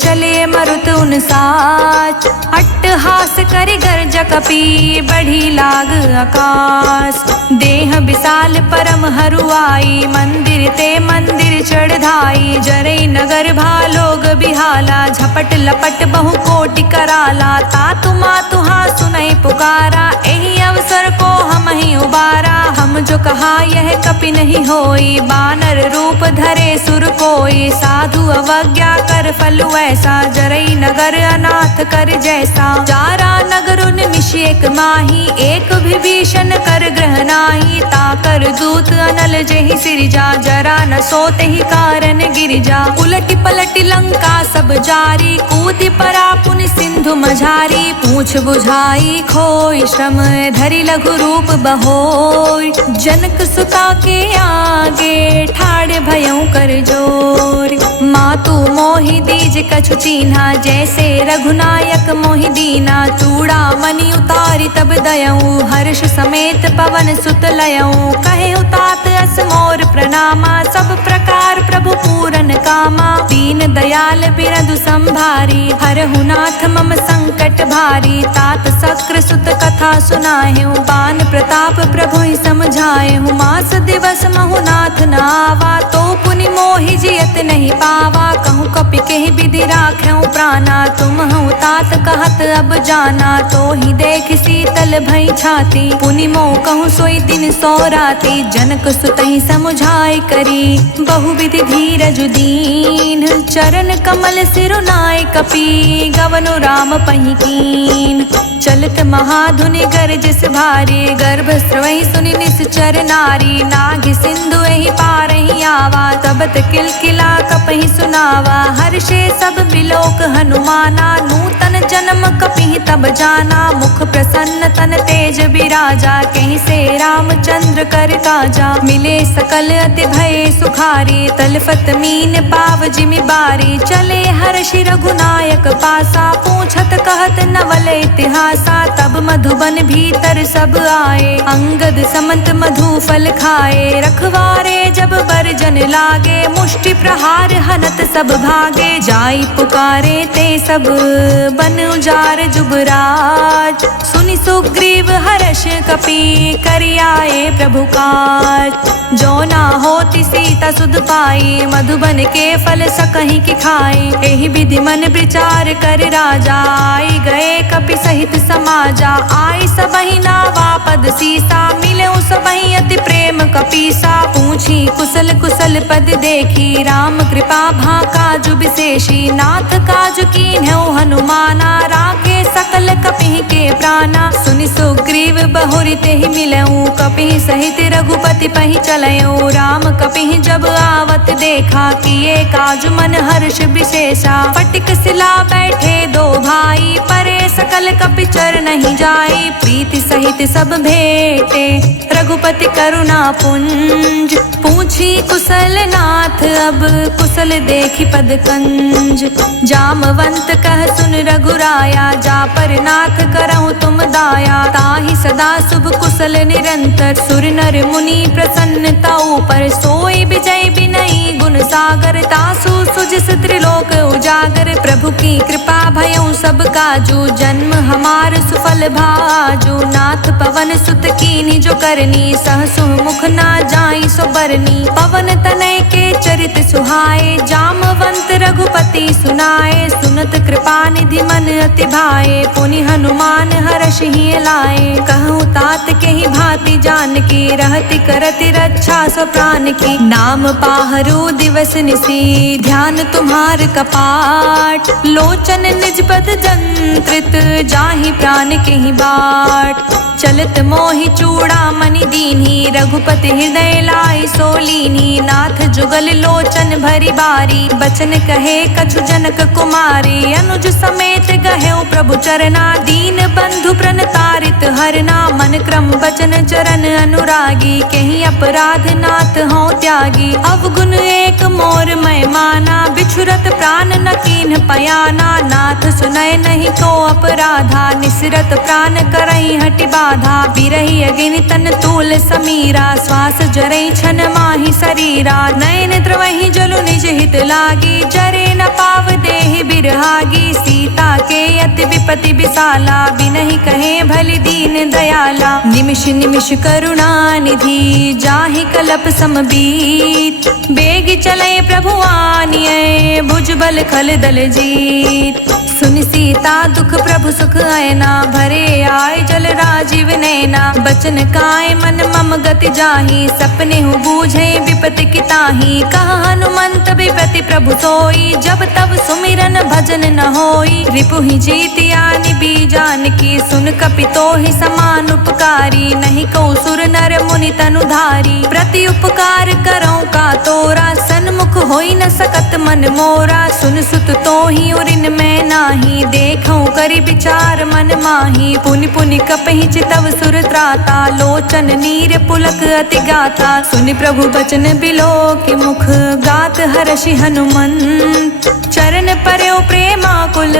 चले मरुत उन साच। अट्टहास करि गर्ज कपि, बढ़ी लाग आकाश। देह विशाल परम हरुआई, मंदिर ते मंदिर चढ़ाई। जरई नगर भालोग बिहाला, झपट लपट बहु कोटि कराला। तातु मातुहा सुनई पुकारा, एहि अवसर को हम ही उबारा। हम जो कहा यह कपि नहीं होई, बानर रूप धरे सुर कोई। साधु अवज्ञा कर फलु ऐसा, जरई नगर अनाथ कर जैसा। चारा नगर निमिष एक माही, एक विभीषण कर ग्रह नाही। ताकर दूत अनल जेहि सिरजा, जरा न सोते ही कारण गिरिजा। उलटी पलटी लंका सब जारी, कूदि परा पुनि सिंधु मझारी। पूछ बुझाई खोई श्रम, धरि लघु रूप बहोर। जनक सुता के आगे, ठाड़ भयं कर जोर। मातु मोहि दीज कछु चीन्हा, जैसे रघुनायक मोहि दीना। चूड़ा मणि उतारी तब दयऊँ, हर्ष समेत पवन सुत लयऊँ। कहे तात अस मोर प्रणामा, सब प्रकार प्रभु पूरन कामा। दीन दयाल बिरधु संभारी, हरहु नाथ मम संकट भारी। तात सक्र सुत कथा सुनाएहूँ, बान प्रताप प्रभु ही समझाएहूँ। मास दिवस महु नाथ न आवा, तो पुनि मोहि जियत नहीं पावा। कहूँ कपि केहि विधि राखऊँ प्राणा, तुम हूँ तात कहत अब जाना। तो ही देखि शीतल भई छाती। पुनि मोह कहूँ सोई दिन सो राती, जनक सुतहि समुझाई करी। बहुविधि धीरज दीन, चरण कमल सिरुनाय कपि। गवनु राम पहि कीन, चलत महाधुनि गरजस भारी। गर्भ स्रवहि सुनि निश्चर नारी, नाग सिंधु एहि पारहि आवा। तबत किलकिला कपहि सुनावा, हर्षे सब बिलोक हनुमाना। नूतन जन्म कपिहि तब जाना, मुख प्रसन्न तन तेज बिराजा। कहीं से रामचंद्र कर काजा, मिले सकल अति भय सुखारी। तलफत मीन पाव जिमि बारी, चले हर्षि रघुनायक पासा। पूछत कहत नवल इतिहासा, तब मधुबन भीतर सब आए। अंगद समंत मधु फल खाए, रखवारे जब बरजन लागे। मुष्टि प्रहार हनत सब भागे, जाई पुकारे ते सब बन उजार जुबराज। सुनि सुग्रीव हर्ष कपि, करि आए प्रभु काज। जो ना होति सीता सुध पाई, मधुबन के फल सकहि की खाई। एहि विधि मन विचार कर राजा, आई गए कपि सहित समाजा। आई सबहि नावा पद सीसा, मिले सबहि अति प्रेम कपीसा। पूछी कुशल कुशल पद देखी, राम कृपा भा काजु विशेषी। नाथ काजु कीन्हु हनुमाना, राखे सकल कपिहि के प्राणा। सुनि सुग्रीव बहुरि तेहि मिलऊ, कपिहि सहित रघुपति पहि चलऊ। राम कपिहि जब आवत देखा, किए काजु मन हर्ष विशेषा। फटिक सिला बैठे दो भाई, परे सकल कपि चर नहीं जाई। प्रीति सहित सब भेटे, रघुपति करुणा पुंज। पूछी कुशल नाथ अब, कुशल देखी पद कंज। जामवंत कह सुन रघुराया, जा पर नाथ करहु तुम दाया। ताहि सदा शुभ कुशल निरंतर, सुर नर मुनि प्रसन्नता ऊपर। सोई विजय बिनई गुण सागर, तासु सुजिस त्रिलोक उजागर। प्रभु की कृपा भयउ सब काजू, जन्म हमार सुफल भाजू। नाथ पवन सुत कीन्ही जो करनी, सहसु मुख ना जाई सो बरनी। पवन तनय के चरित सुहाए, जामवंत रघुपति सुनाए। सुनत कृपा निधि मन अति भाए, पुनि हनुमान हर्षहि लाए। कहूँ तात के ही भांति जानकी, रहति करति रक्षा सो प्राण की। नाम पाहरु दिवस निसी, ध्यान तुम्हार कपाट। लोचन निज पद जंत्रित, जाहि प्राण के ही बाट। चलत मोहि चूड़ा मणि दीन्ही, रघुपति हृदय लाई सोलीनी। नाथ जुगल लोचन भरी बारी, बचन कहे कछु जनक कुमारी। अनुज समेत गहेउ प्रभु चरना, दीन बंधु प्रणतारित हरना। मन क्रम बचन चरण अनुरागी, कहीं अपराध नाथ हो त्यागी। अवगुण एक मोर मैं माना, बिछुरत प्राण न कीन्ह पयाना। नाथ सुनय नहीं को अपराधा, निसरत प्राण करहि हटि बाधा। बिरहि अगिनि तन तूल समीरा, श्वास जरई छन माहि शरीरा। नयन द्रवहि जलु निज हित लागी, जरे न पाव देहि बिरहागी। सीता के अति विपति विशाला, बिनहि कहे भलि दीन दयाला। निमिष निमिष करुणा निधि, जाहि कलप समबीत। बेग चले प्रभु आनिए, भुजबल खल दल जीत। सुन सीता दुख प्रभु सुख आयना, भरे आय जल राजीव नैना। बचन काय मन मम गति जाहि, सपने हु बूझे विपति की ताहि। कहा हनुमंत विपति प्रभु सोई, जब तब सुमिरन भजन न होई। रिपुहि जीतिया निबी जानकी, सुन कपि तोहि समान उपकारी। नहीं को सुर नर मुनि तनुधारी, प्रति उपकार करौ का तोरा। सन्मुख होई न सकत मन मोरा, सुन सुत तोहि उरिन में नाही। देखौ करि विचार मन माही, पुनि पुनि कपहि चितव सुर त्राता। लोचन नीर पुलक अति गाथा, सुनि प्रभु बचन बिलो के मुख। गात हर्षि हनुमंत, चरण पर्यो प्रेमाकुल।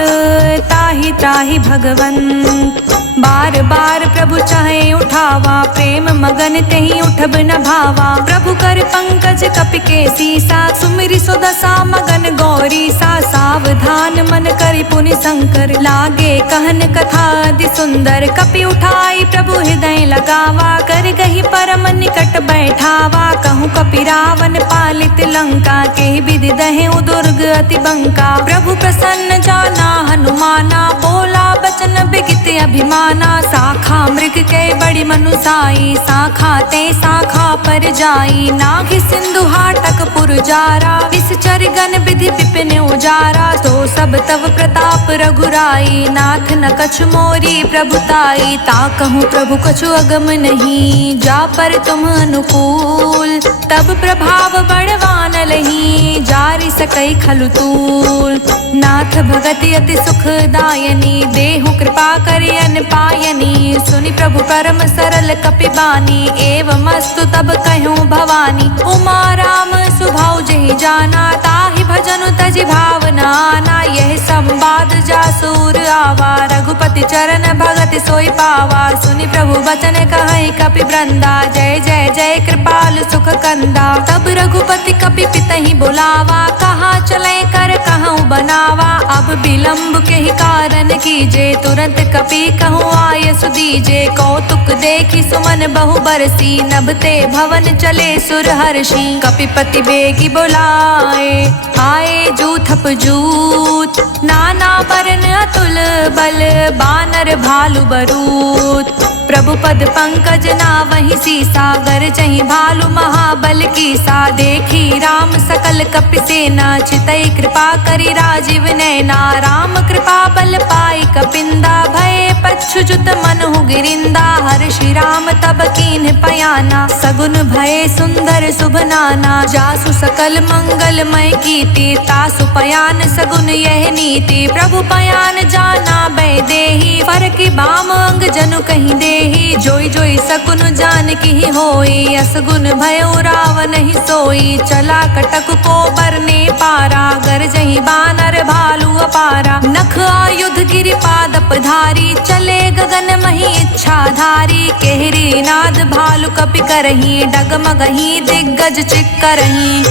ताहि त्राहि भगवंत, बार बार प्रभु चाहे उठावा। प्रेम मगन तेहि उठब न भावा। प्रभु कर पंकज कपि के सीसा, सुमिरि सुदशा मगन गौरी सा। सावधान मन करि पुनि शंकर, लागे कहन कथा अति सुंदर। कपि उठाई प्रभु हृदय लगावा, कर गही परम निकट बैठावा। कहूँ कपि रावण पालित लंका, के विधि दहेउ दुर्ग अति बंका। प्रभु प्रसन्न जाना हनुमाना, बोला बचन बिगित अभिमाना, शाखा मृग के बड़ी मनुसाई, शाखा ते शाखा पर जाई, नाग सिंधु हाटक पुरजारा, निश्चर गण विधि विपिन उजारा, तो सब तव प्रताप रघुराई, नाथ न कछु मोरी प्रभुताई, ता कहूँ प्रभु कछु अगम नहीं, जा पर तुम अनुकूल, तब प्रभाव बड़वान लही, जारि सकई खलु तूल, नाथ भगति अति सुखदायनी, देहु कृपा करि अन पायनी, सुनि प्रभु परम सरल कपिबानी, एवं अस्तु तब कहूँ भवानी, उमा राम सुभाउ जहि जाना, ताहि भजनु तजि भावना आना, यह संवाद जासूर आवा, रघुपति चरण भगति सोई पावा, सुनि प्रभु बचन कहै कपि वृंदा, जय जय जय कृपाल सुख कंदा, तब रघुपति कपि पितहि बुलावा, कहाँ चले कर कहूँ बनावा, अब विलम्ब के ही कारण कीजे, तुरंत कपि कहूँ आय सुदीजे, कौतुक देखी सुमन बहु बरसी, नभते भवन चले सुर हर्षि, कपिपति बेगी बुलाए, आए जूथप जूत, नाना बरन अतुल बल, बानर भालु बरूत, प्रभु पद पंकज नावहि सीसा, गरजहि भालु महाबल कीसा, देखी राम सकल कपि सेना, चितई कृपा करि राजीव नैना, राम कृपा बल पाई कपिंदा, भय पच्छुजुत मनहु गिरिंदा, हर्षि राम तब कीन्ह पयाना, सगुन भय सुंदर शुभ नाना, जासु सकल मंगलमय कीर्ति, तासु पयान सगुन यह नीति, प्रभु पयान जाना बै देहि, फरकि बाम अंग जनु कहीं देहि, जोई जोई सकुन जान की होई, असगुन भयो रावण ही सोई, चला कटक को बरने पारा, गरजहि बानर भालु अपारा, नख आयुध गिरि पादप धारी, चले गगन मही इच्छाधारी, केहरी नाद भालु कपि करही, डगमगही दिग्गज चिक्करही,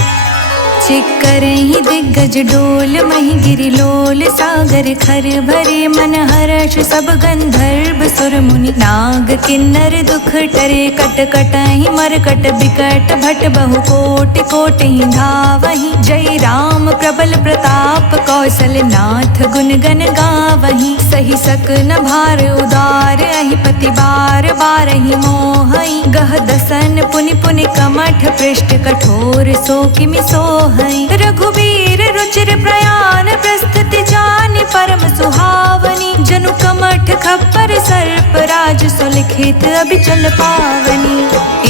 चिक्करहि दिग्गज डोल, मही गिरि लोल, सागर खर भरे, मन हर्ष सब गंधर्व सुर मुनि, नाग किन्नर दुख टरे, कट कटहि मरकट बिकट, भट बहु कोटि कोटि धावहि, जय राम प्रबल प्रताप, कौशल नाथ गुण गण गावहि, सही सकन भार उदार, अहि पति बार बारहि मोहहि, गह दसन पुनि पुनि कमठ, पृष्ठ कठोर सो किमि सोहहि, रघुबीर रुचिर प्रयाण, प्रस्तुति जानि परम सुहावनी, जनु कमठ खप्पर सर्प राज, सुलिखित अभिचल पावनी,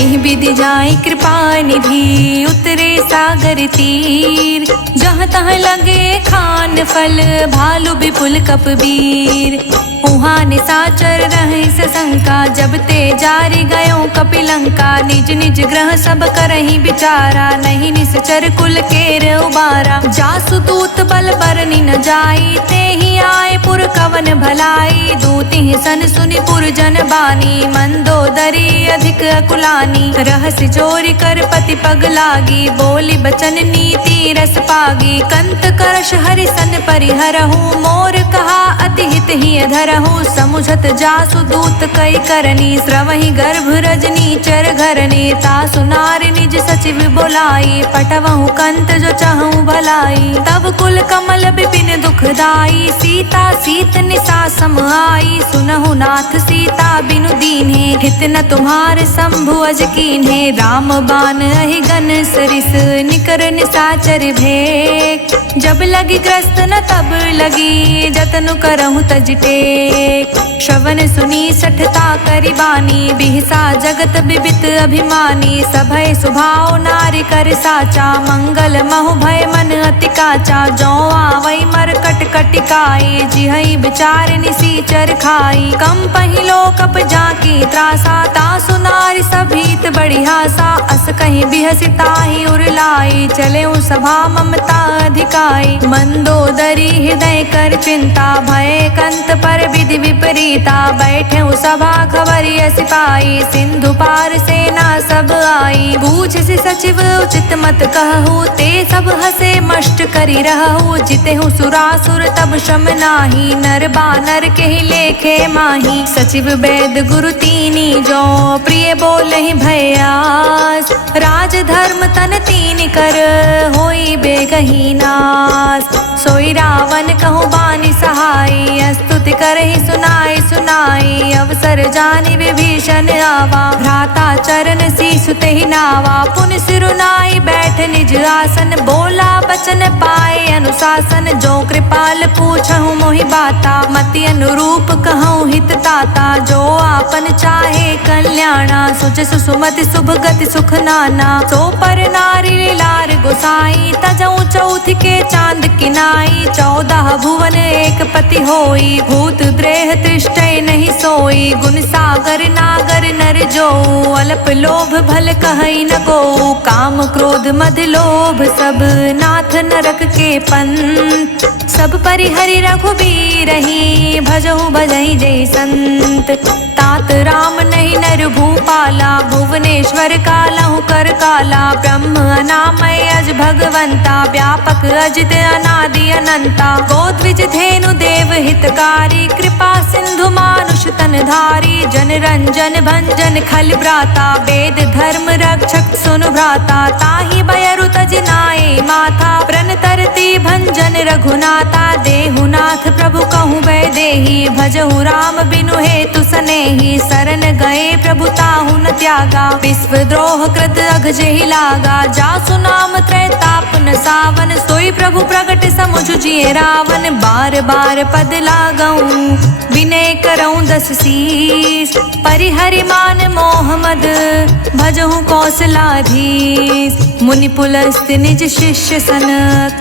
एहि विधि जाई कृपा निधि, उतरे सागर तीर, जहाँ तहाँ लगे खान फल, भालु विपुल कपबीर, उहाँ निशाचर रहे सशंका, जब ते जारि गयो कपिलंका, निज निज ग्रह सब करहि विचारा, नहीं निश्चर कुल केर उबारा, जासु दूत बल बरनि न जाई, ते ही आए पुर कवन भलाई, दूति सन सुनि पुर जन बानी, मंदोदरी अधिक अकुलानी, रहस्य चोरी कर पति पग लागी, बोली बचन नीति रस पागी, कंत करश हरि सन परिहरहु, मोर कहा अति हित ही धरहु, समुझत जासु दूत कई करनी, स्रवहि गर्भ रजनी चर घरनी, तासु नारि निज सचिव बोलाई, पटवहु कंत जो चाहूं भलाई, तब कुल कमल विपिन दुखदाई, सीता सीत निसा सम आई, सुनहु नाथ सीता बिनु दीन्हे, हित न तुम्हार शंभु अज कीन्हे, राम बान अहि गन सरिस, निकर निसाचर भेक, जब लगी ग्रस्त न तब लगी, जतनु करहु तज टेक, श्रवण सुनी सठता करि बानी, बिहसा जगत बिबित अभिमानी, सभय सुभाव नारि कर साचा, मंगल महु भय मन अति काचा, जो आवै मरकट कटिकाई, जिहै विचार निसीचर खाई, कम पहिलो कप जाकी त्रासा, तासु नारि सभीत बड़ी हासा, अस कहीं बिहसिताहि उरलाई, चले सभा ममता अधिकाई, मंदोदरी हृदय कर चिंता, भय कंत पर विधि विपरीता, बैठे सभा खबरिय सिपाही, सिंधु पार सेना सब आई, पूछ से सचिव उचित मत कहू, ते सब हसे मष्ट करी रहू, जितेहु सुरासुर तब शम नाही, नर बानर के ही लेखे माही, सचिव वेद गुरु तीनी जो, प्रिय बोलहि भयास, राज धर्म तन तीन कर, होई बेगही नास, सोई रावण कहूँ बानी सहाय, स्तुति करहि सुनाई जाय सुनाई, अवसर जानि विभीषण आवा, भ्राता चरण सीसु तेहि नावा, पुनि सिरुनाई बैठ निज आसन, बोला बचन पाए अनुशासन, जो कृपाल पूछहु मोहि बाता, मति अनुरूप कहूँ हित ताता, जो आपन चाहे कल्याणा, सुजसु सुमति शुभ गति सुख नाना, सो पर नारी लार गोसाई, तजऊ चौथ के चांद किनाई, 14 भुवन एक पति होई, भूत द्रेह तृष्टय नहीं सोई, गुण सागर नागर नर जो, अल्प लोभ भल कहई न को, काम क्रोध मद लोभ सब नाथ नरक के पंथ, सब परिहरि रघुबीर रही, भजहु भजहि जय संत, तात राम नहीं नर भूपाला, भुवनेश्वर कालहु कर काला, ब्रह्म अनामय अज भगवंता, व्यापक अजित अनादि अनंता, गोद्विज धेनु देव हितकारी, कृपा सिंधु मानुष तन धारी, जन रंजन भंजन खल भ्राता, वेद धर्म रक्षक सुनु भ्राता, ताहि बयरु तज नाये माथा, प्रण तरती भंजन रघुनाथा, देहुनाथ प्रभु कहूँ वैदेही, भजहु राम बिनु हेतु सनेही, शरण गए प्रभु ताहु न त्यागा, विश्व द्रोह कृत अघ जेहि लागा, जासु नाम त्रैताप न सावन, सोई प्रभु प्रगट समुझ जिए रावण, बार बार पद लागऊं विनय करऊं 10 शीस, परिहरि मान मोह मद भजहु कौशलाधीश, मुनि पुलस्त निज शिष्य सन,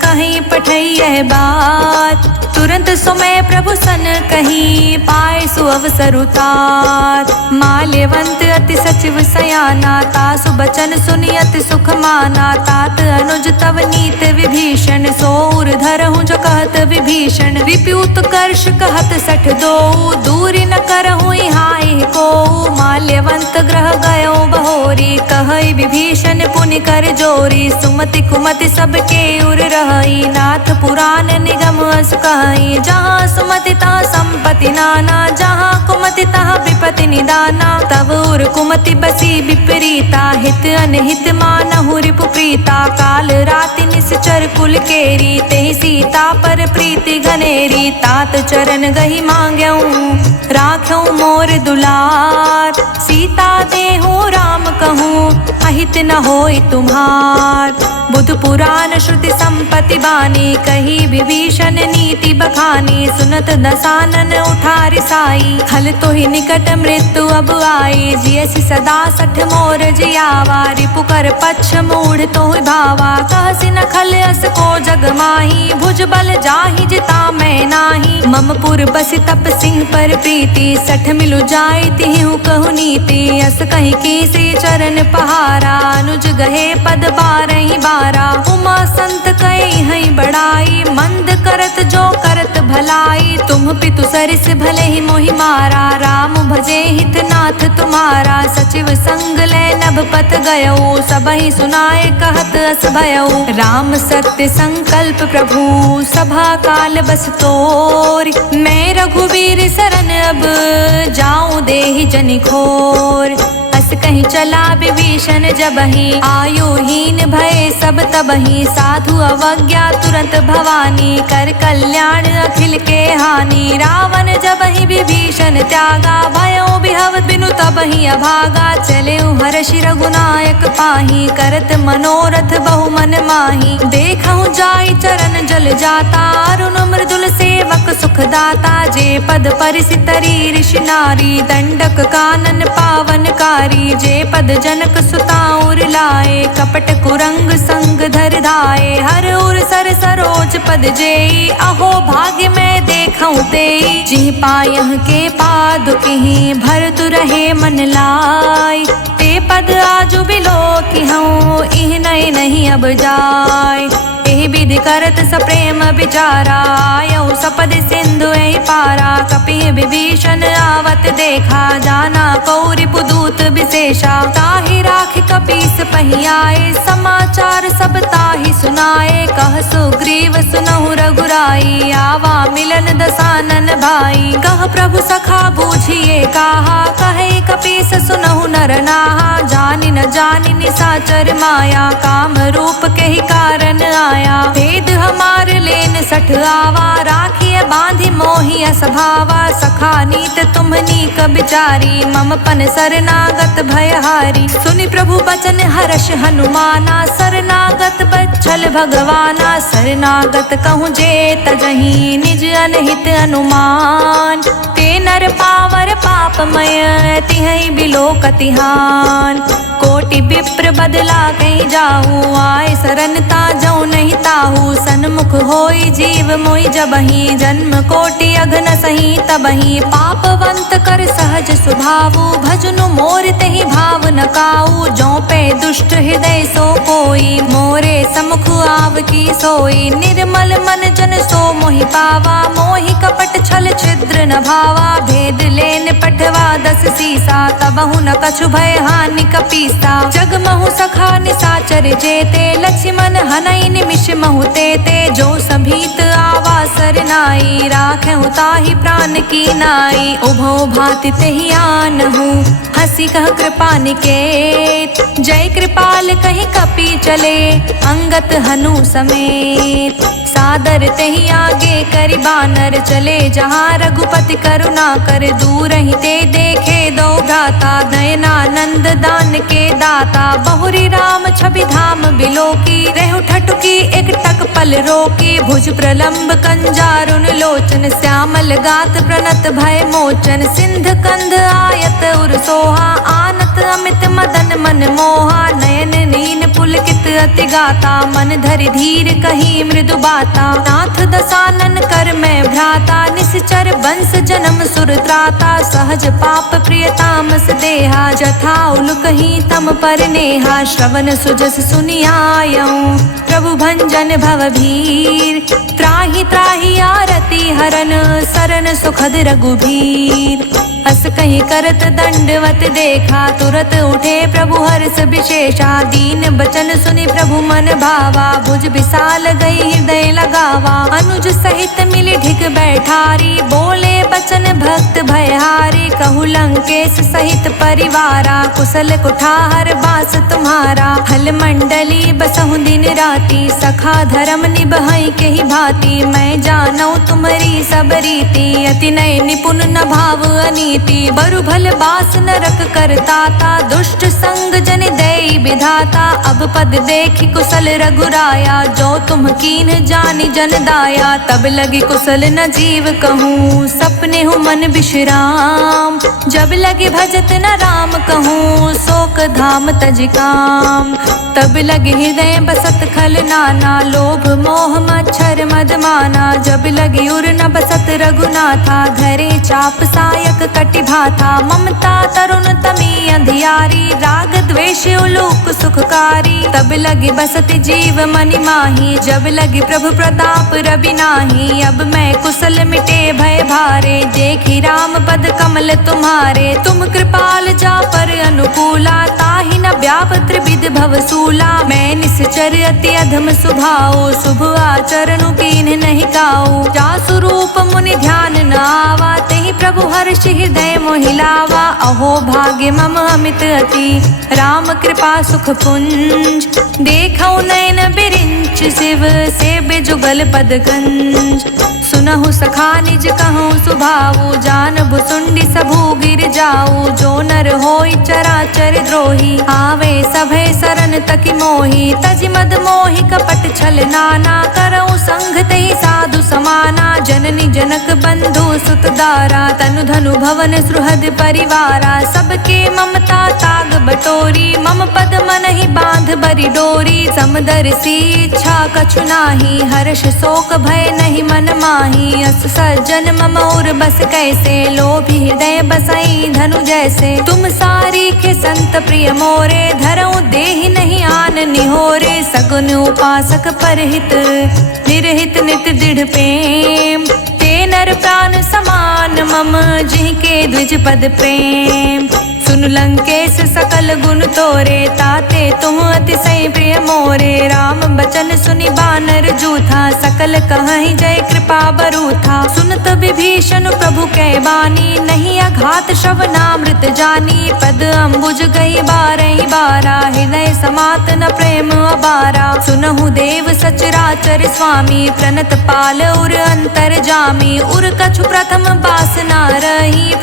कहीं पठई यह बात, तुरंत समय प्रभु सन कहीं, पाए सु अवसर उतार, माल्यवंत अति सचिव सयाना, तासु बचन सुनि अति सुख माना, तात अनुज तव नीत विभीषण, सोर धरहु जो कहत विभीषण, विप्यूत कर्ष कहत 62, दूरि न करहु हाय को, माल्यवंत ग्रह गयो बहोरी, कहई विभीषण पुनि कर जोरी, सुमति कुमति सबके उर रहई, नाथ पुराण निगम अस कहई, जहाँ सुमति तहाँ संपत्ति नाना, जहाँ कुमति तहाँ विपत्ति निदाना, तब उर कुमति बसी विपरीता, हित अनहित मानहु रिपु प्रीता, काल राति निश्चर कुल केरी, तेहि सीता पर प्रीति घनेरी, तात चरण गही मांग्यऊं राख्यऊं मोर दुलार, सीता देहु राम कहूँ अहित न होय तुम्हार, बुध पुराण श्रुति संपत्ति बानी, कही विभीषण नीति बखानी, सुनत दसानन उठा रिसाई, खल तो ही निकट मृत्यु अब आई, जियसि सदा 60 मोर जियावा, रिपु कर पक्ष मूढ़ तो भावा, कहसि न खल अस को जग माही, भुज बल जाहि जिता मैं नाही, मम पुर बसि तप सिंह पर प्रीति, 60 मिलु जाय तिहु कहु नीति, अस कहि कीसी चरण पहारा, अनुज गहे पद 12 बारा, उमा संत कई हई बड़ाई, मंद करत जो करत भलाई, तुम पितु सरिस भले ही मोहि मारा, राम भजे हित नाथ तुम्हारा, सचिव संग ले नभ पथ गयो, सबहि सुनाए कहत अस भयो, राम सत्य संकल्प प्रभु सभा काल बस तोर, मैं रघुवीर शरण अब जाऊं देहि जनिखोर, अस कहीं चला विभीषण जबहि, आयुहीन भय सब तबहि, साधु अवज्ञा तुरंत भवानी, कर कल्याण अखिल के हानि, रावण जबहि विभीषण त्यागा, भयो बिहव बिनु तबहि अभागा, चले हर्षि रघुनायक पाही, करत मनोरथ बहु मन माही, देखहु जाय चरण जल जाता, अरुण मृदुल सेवक सुख दाता, जे पद परिसि तरी ऋषि नारी, दंडक कानन पावन कारी, जे पद जनक सुताउर लाए, कपट कुरंग संग धर धाये, हर उर सर सरोज पद जेई, अहो भाग्य में देखऊं तेई, जिह पायह के पादुकहि भरतु रहे मन लाय, ते पद आजु बिलो कि हूँ इह नहीं अब जाय, एहि विधि करत सप्रेम विचारा, आयऊ सपद सिंधु एहि पारा, कपि विभीषण आवत देखा, जाना कौरि पुदूत विशेषा, ताहि राख कपीस पहियाए, समाचार सब ताहि सुनाए, कह सुग्रीव सुनहु रघुराई, आवा मिलन दसानन भाई, कह प्रभु सखा बूझिए काहा, कहे कपीस सुनहु नर नाहा, जानि न जानि निसाचर माया, काम रूप के ही कारण आया, भेद हमार लेन 60 आवा, राखिए बांधि मोहि असभावा, सखा नीति हित तुम्हनी कबिचारी, मम पन शरणागत भयहारी। सुनि प्रभु बचन हर्ष हनुमाना, शरणागत बच्छल भगवाना। शरणागत कहूँ जे तजहि, निज अनहित अनुमान। ते नर पावर पापमय, तिहै बिलोकतिहान। कोटि विप्र बदला कहीं जाहू, आए शरणता जऊ नहीं ताहू। सन्मुख होई जीव मोहि जबहि, जन्म कोटि अघन सही तबहि। पापवंत कर सहज स्वभावु, भजनु मोर तेहि भाव न काऊ। जो पे दुष्ट हृदय सो कोई, मोरे समुख आव की सोई। निर्मल मन जन सो मोहि पावा, मोहि कपट छल छिद्र न भावा। भेद लेन पठवा 10 सीसा, तबहु न कछु भय हानि कपीसा। जग महु सखा निसाचर जेते, लक्ष्मण हनई निमिष महु तेते। जो सभीत आवा सरनाई, राखेहु ताहि प्राण की नाई। उभौ भांति तेहि आनहु, हंसी कह कृपा निकेत। जय कृपाल कहि कपि चले, अंगत हनु समेत। सादर तेहि आगे करि बानर चले, जहाँ रघुपति करुणा कर। दूर ही ते देखे दो भ्राता, नयनानंद दान के दाता। बहुरी राम छवि धाम बिलोकी, रेहु ठठुकी एक टक पल रोकी। भुज प्रलंब कंजारुन लोचन, श्यामल गात प्रणत भय मोचन। सिंध कंध आयत उर सोहा, आनत अमित मदन मन मोहा। नयन नीन पुलकित अति गाता, मन धरि धीर कही मृदु बाता। नाथ दसानन कर मैं भ्राता, निश्चर वंश जन्म सुर त्राता। सहज पाप प्रिय तामस देहा, जथा उलुकहि तम पर नेहा। श्रवण सुजस सुनियायऊं, प्रभु भंजन भव भीर। त्राहि त्राहि आरती हरन, सरन सुखद रघुबीर। अस कहीं करत दंडवत देखा, तुरत उठे प्रभु हर्ष विशेषा। दीन बचन सुनि प्रभु मन भावा, भुज विशाल गई हृदय लगावा। अनुज सहित मिली ढिग बैठारी, बोले बचन भक्त भयहारी। कहु लंकेश सहित परिवारा, कुशल कुठार बास तुम्हारा। हल मंडली बसहु दिन राती, सखा धर्म निभई के ही भांति। मैं जानऊ तुम्हारी सब रीति, अति नय निपुण न भाव अनीति। बरु भल बास नरक करताता, दुष्ट संग जन देई विधाता। अब पद देखी कुशल रघुराया, जो तुम कीन जानी जन दाया। तब लगी कुशल न जीव कहूँ, सपने हूँ मन विश्राम। जब लगे भजत न राम कहूँ, शोक धाम तज काम। तब लगे हृदय बसत खल नाना, लोभ मोह मच्छर मद माना। जब लगे उर न बसत रघुनाथा, धरे चाप सायक कटि भाथा। ममता तरुण तमी अंधियारी, राग द्वेष उलूक सुखकारी। तब लगे बसत जीव मनि माही, जब लगे प्रभु प्रताप रवि नाही। अब मैं कुशल मिटे भय भारे, देखी राम पद कमल तुम्हारे। तुम कृपाल जा पर अनुकूला, ताहि न व्याप त्रिविध भवसूला। मैं निश्चर अति अधम सुभाओ, शुभ आचरणु कीन्ह नहीं काऊ। जासु रूप मुनि ध्यान न आवा, तेहि प्रभु हर्ष हृदय मोहिलावा। अहो भाग्य मम अमित अति, राम कृपा सुख पुंज। देखौ नयन बिरिंच शिव, सेबे जुगल पदगंज। सुनहु सखा निज कहूँ सुभाऊ, जान भुसुंडी सबू गिर जाऊ। जो नर होई चराचर द्रोही, आवे सभय सरन तकि मोही। तज मद मोहि कपट छल नाना, करऊँ संग तेहि साधु समाना। जननी जनक बंधु सुत दारा, तनु धनु भवन सुहृद परिवारा। सबके ममता ताग बटोरी, मम पद मन ही बांध बरी डोरी। समदर्शी इच्छा कछु नाही, हर्ष शोक भय नहीं मन माही। अस सज्जन मम और बस कैसे, लोभी हृदय बसई धनु जैसे। तुम सारी के संत प्रिय मोरे, धरऊँ देहि नहीं आन निहोरे। सगुन उपासक परहित, निरहित नित दृढ़ प्रेम। ते नर प्राण समान मम, जिनके द्विज पद प्रेम। सुन लंकेश सकल गुण तोरे, ताते तुम अतिशय प्रिय मोरे। राम बचन सुनि बानर जूथा, सकल कहहि जय कृपा बरूथा। सुनत विभीषण प्रभु कै बानी, नहीं अघात श्रवणामृत जानी। पद अम्बुज गई बारहि बारा, हृदय समात न प्रेम अबारा। सुनहु देव सचराचर स्वामी, प्रणत पाल उर अंतर जामी। उर कछु प्रथम बासना रही,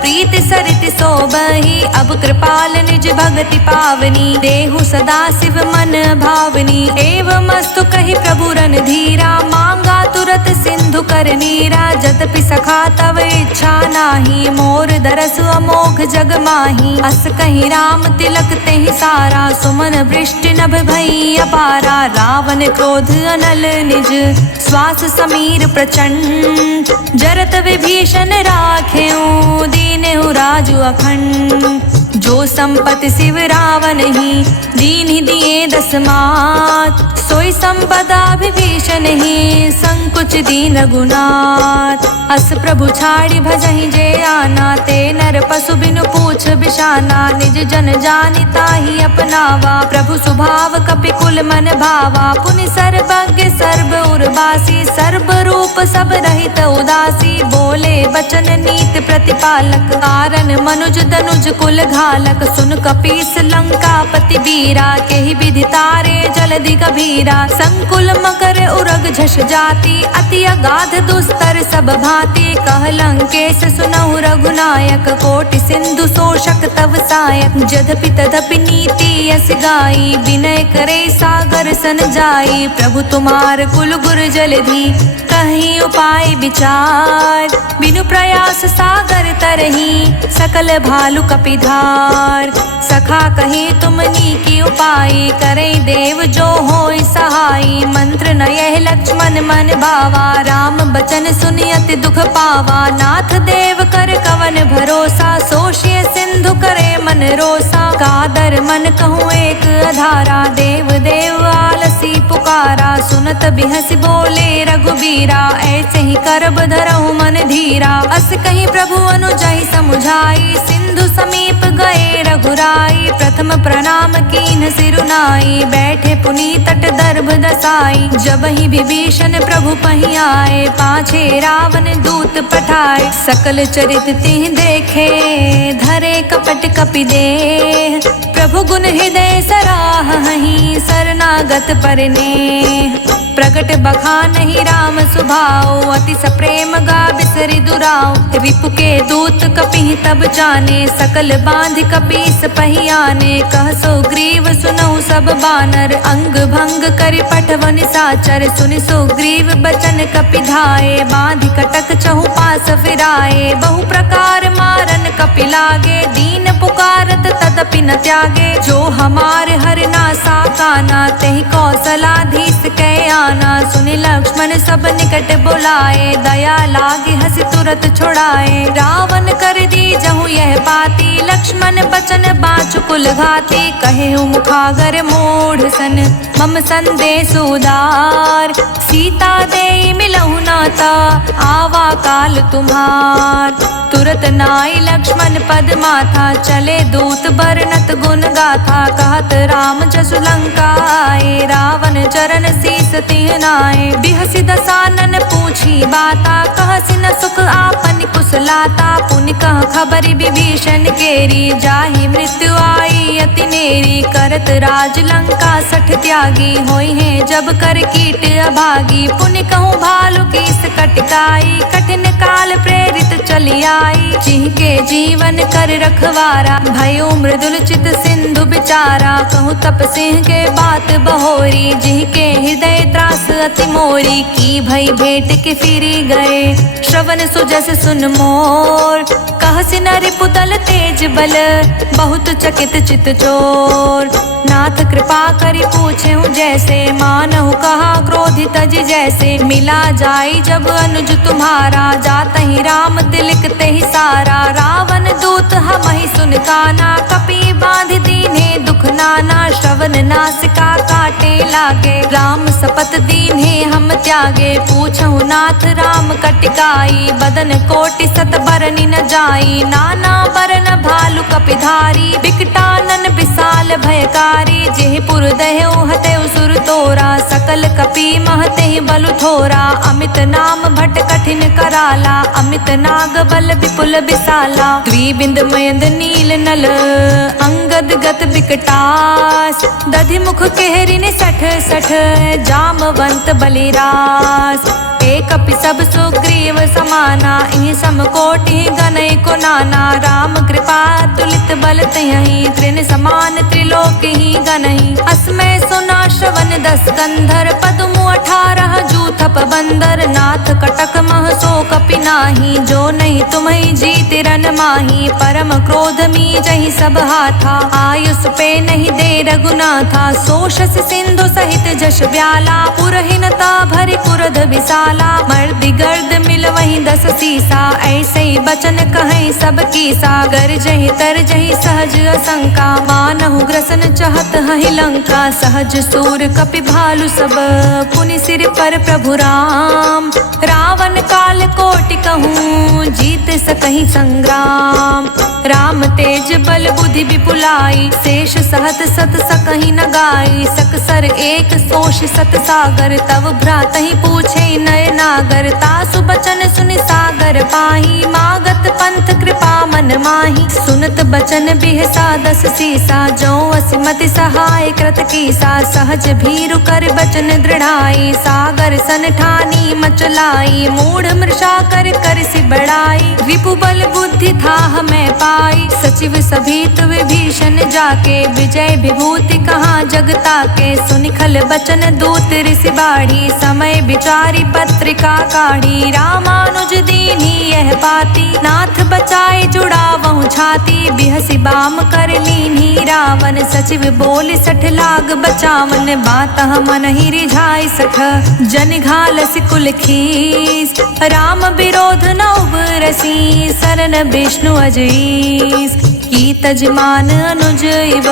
प्रीत सरित सोबहि। अब कृपाल निज भगति पावनी, देहु सदा शिव मन भावनी। एवं मस्तु कहि प्रभु रणधीरा, मांगा तुरत सिंधु कर नीरा। जतपि सखा तव इच्छा नाही, मोर दरसु अमोघ जग माही। अस कहि राम तिलक तेहि सारा, सुमन वृष्टि नभ भई अपारा। रावण क्रोध अनल निज, श्वास समीर प्रचंड। जरत विभीषण राखेऊ, दीनेहु राजु अखंड। जो संपत्ति शिव रावण ही, दीन्हि दिए दस मात। सोई संपदा विभीषण ही, संकुच दीन रघुनाथ। अस प्रभु छाड़ी भजहि जे आना, ते नर पशु बिनु पूछ बिशाना। निज जन जानि ताहि अपनावा, प्रभु स्वभाव कपि कुल मन भावा। पुनि सर्वज्ञ सर्व उर्वासी, सर्व रूप सब रहित उदासी। बोले बचन नीत प्रतिपालक, कारण मनुज तनुज कुल घालक। सुन कपीस लंकापति वीरा, केहि विधि तारे जलधि गभीरा। संकुल मकर उरग झष जाति, अति अगाध दुस्तर सब भांति। कह लंकेश सुनहु रघुनायक, कोटि सिंधु शोषक तव सायक। जदपि तदपि नीति यस गाई, विनय करे सागर सन जाई। प्रभु तुम्हार कुल गुर जलधि, कहीं उपाय विचार। बिनु प्रयास सागर तरही, सकल भालु कपिधार। सखा कहीं तुमनी की उपाय, करे देव जो होय सहाय। मंत्र न यह लक्ष्मण मन भावा, राम बचन सुनि अति दुख पावा। नाथ देव कर कवन भरोसा, सोषिय सिंधु करे मन रोसा। कादर मन कहूँ एक अधारा, देव देव आलसी पुकारा। सुनत बिहसि बोले रघुबीरा, ऐसे ही करब धरहु मन धीरा। अस कहीं प्रभु अनुजहि समुझाई, सिंधु समीप गए रघुराई। प्रथम प्रणाम कीन्ह सिरुनाई, बैठे पुनि तट दर्भ दसाई। जब ही विभीषण प्रभु पहि आए, पाछे रावण दूत पठाए। सकल चरित तिह देखे, धरे कपट कपि देह। प्रभु गुण हृदय सराहहि, शरणागत परनेह। प्रगट बखानहि राम सुभाऊ, अति सप्रेम गा बिसरि दुराऊ। रिपु के दूत कपिहि तब जाने, सकल बांध कपीस पहि आने। कह सुग्रीव सुनहु सब बानर, अंग भंग करि पठव निसाचर। सुनि सुग्रीव बचन कपि धाये, बांधि कटक चहु पास फिराए। बहु प्रकार मारन कपि लागे, दीन पुकारत तदपि न त्यागे। जो हमार हरना साकाना, तेहि कौशलाधीश कै आना। सुनि लक्ष्मण सब निकट बुलाए, दया लागे हंसि तुरत छुड़ाए। रावण कर दी जहु यह पाती, लक्ष्मण बचन बाँचु कुल घाती। कहे मुखागर मूढ़ सन, मम संदेश उदार। सीता देई मिलहु नाता, आवा काल तुम्हार। तुरत नाई लक्ष्मण पद माथा, चले दूत बरनत गुण गाथा। कहत राम जसु लंका आए, रावण चरण शीस तिह नाए। बिहसि दसानन पूछी बाता, कहसि न सुख आपन कुशलाता। पुनि कह खबरि विभीषण केरी, जाहि मृत्यु आई अति नेरी। करत राज लंका सठ त्यागी, होई है जब कर कीट अभागी। पुनि कहूँ भालु कीस कटकाई, कठिन काल प्रेरित चली आई। जिनके जीवन कर रखवारा, भयो मृदुल चित सिंधु बिचारा। कहूँ तप सिंह के बात बहोरी, जिनके हृदय त्रास अति मोरी। की भई भेंट के फिरी गए, श्रवण सुजस सुन मोर। कहसि न रिपुदल तेज बल, बहुत चकित चित चोर। नाथ कृपा करि पूछेहु जैसे, मानहु कहा क्रोधित तज जैसे। मिला जाई जब अनुज तुम्हारा, जातहि राम तिलक तेहि सारा। रावण दूत हमहि सुन काना, कपि बांध दीन्हे दुख नाना। श्रवण नासिका काटे लागे, राम सपत दीन्हे हम त्यागे। पूछहु नाथ राम कटिकाई, बदन कोटि सत बरनि न जाई। नाना बरन भालु कपिधारी, बिकटानन विशाल भयकारी। जेहि पुर दहेउ हतेउ सुर तोरा, सकल कपि महतेहि बलु थोरा। अमित नाम भट कठिन कराला, अमित नाग बल विपुल विशाला। द्विबिंद मयंद नील नल, अंगद गत बिकटास। दधि मुख केहरिन सठ सठ, जामवंत बलिरास। एक कपि सब सुग्रीव समाना, इहि समकोटि गनय को पुराना। राम कृपा तुलित बल तयहि, तृण समान त्रिलोक ही गनहि। असमय सुना श्रवण 10 कंधर, पद्मु 18 जूथप बंदर। नाथ कटक मह सो कपि नाही, जो नहीं तुम्हि जीत रन माही। परम क्रोध मी जहि सब हाथा, आयुष पे नहीं दे रघुनाथा। सोषस सिंधु सहित जश ब्याला, पुरहीनता भरि कुरध विशाला। मर्दि गर्द मिल वही 10 सीसा, ऐसे ही बचन कहीं सब कीसा। गरजहि तरजहि सहज असंका, मानहु ग्रसन चहत हहि लंका। सहज सूर कपि भालु सब, पुनि सिर पर प्रभु राम। रावण काल कोटि कहूँ, जीत सकहि संग्राम। राम तेज बल बुद्धि विपुलाई, शेष सहत सत सकहि न गाई। सकसर एक सोष सत सागर, तव भ्रातहि पूछे नय नागर। तासु बचन सुनि सागर पाही, मागत पंथ कृपा मन माही। सुनत बचन बिहसा 10 सीसा, जो असिमति सहाय कृत कीसा। सहज भीरु कर बचन दृढ़ाई, सागर सन ठानी मचलाई। मूढ़ मृषा कर करसि बड़ाई, रिपु बल बुद्धि थाह मैं पाई। सचिव सभीत विभीषण जाके, विजय विभूति कहाँ जगता के। सुनि खल बचन दूत ऋषि बाढ़ी, समय विचारी पत्रिका काढ़ी। रामानुज दीन्ही यह पाती, नाथ बचाए जुड़ावहु छाती। बिहसि बाम कर लीन्ही रावण, सचिव बोल 60 लाग बचावन। बातः मन ही रिझाई सख, जन घालसि कुल खीस। राम विरोध न उबरसी, सरन विष्णु अजईस। की तजमान अनुज इव,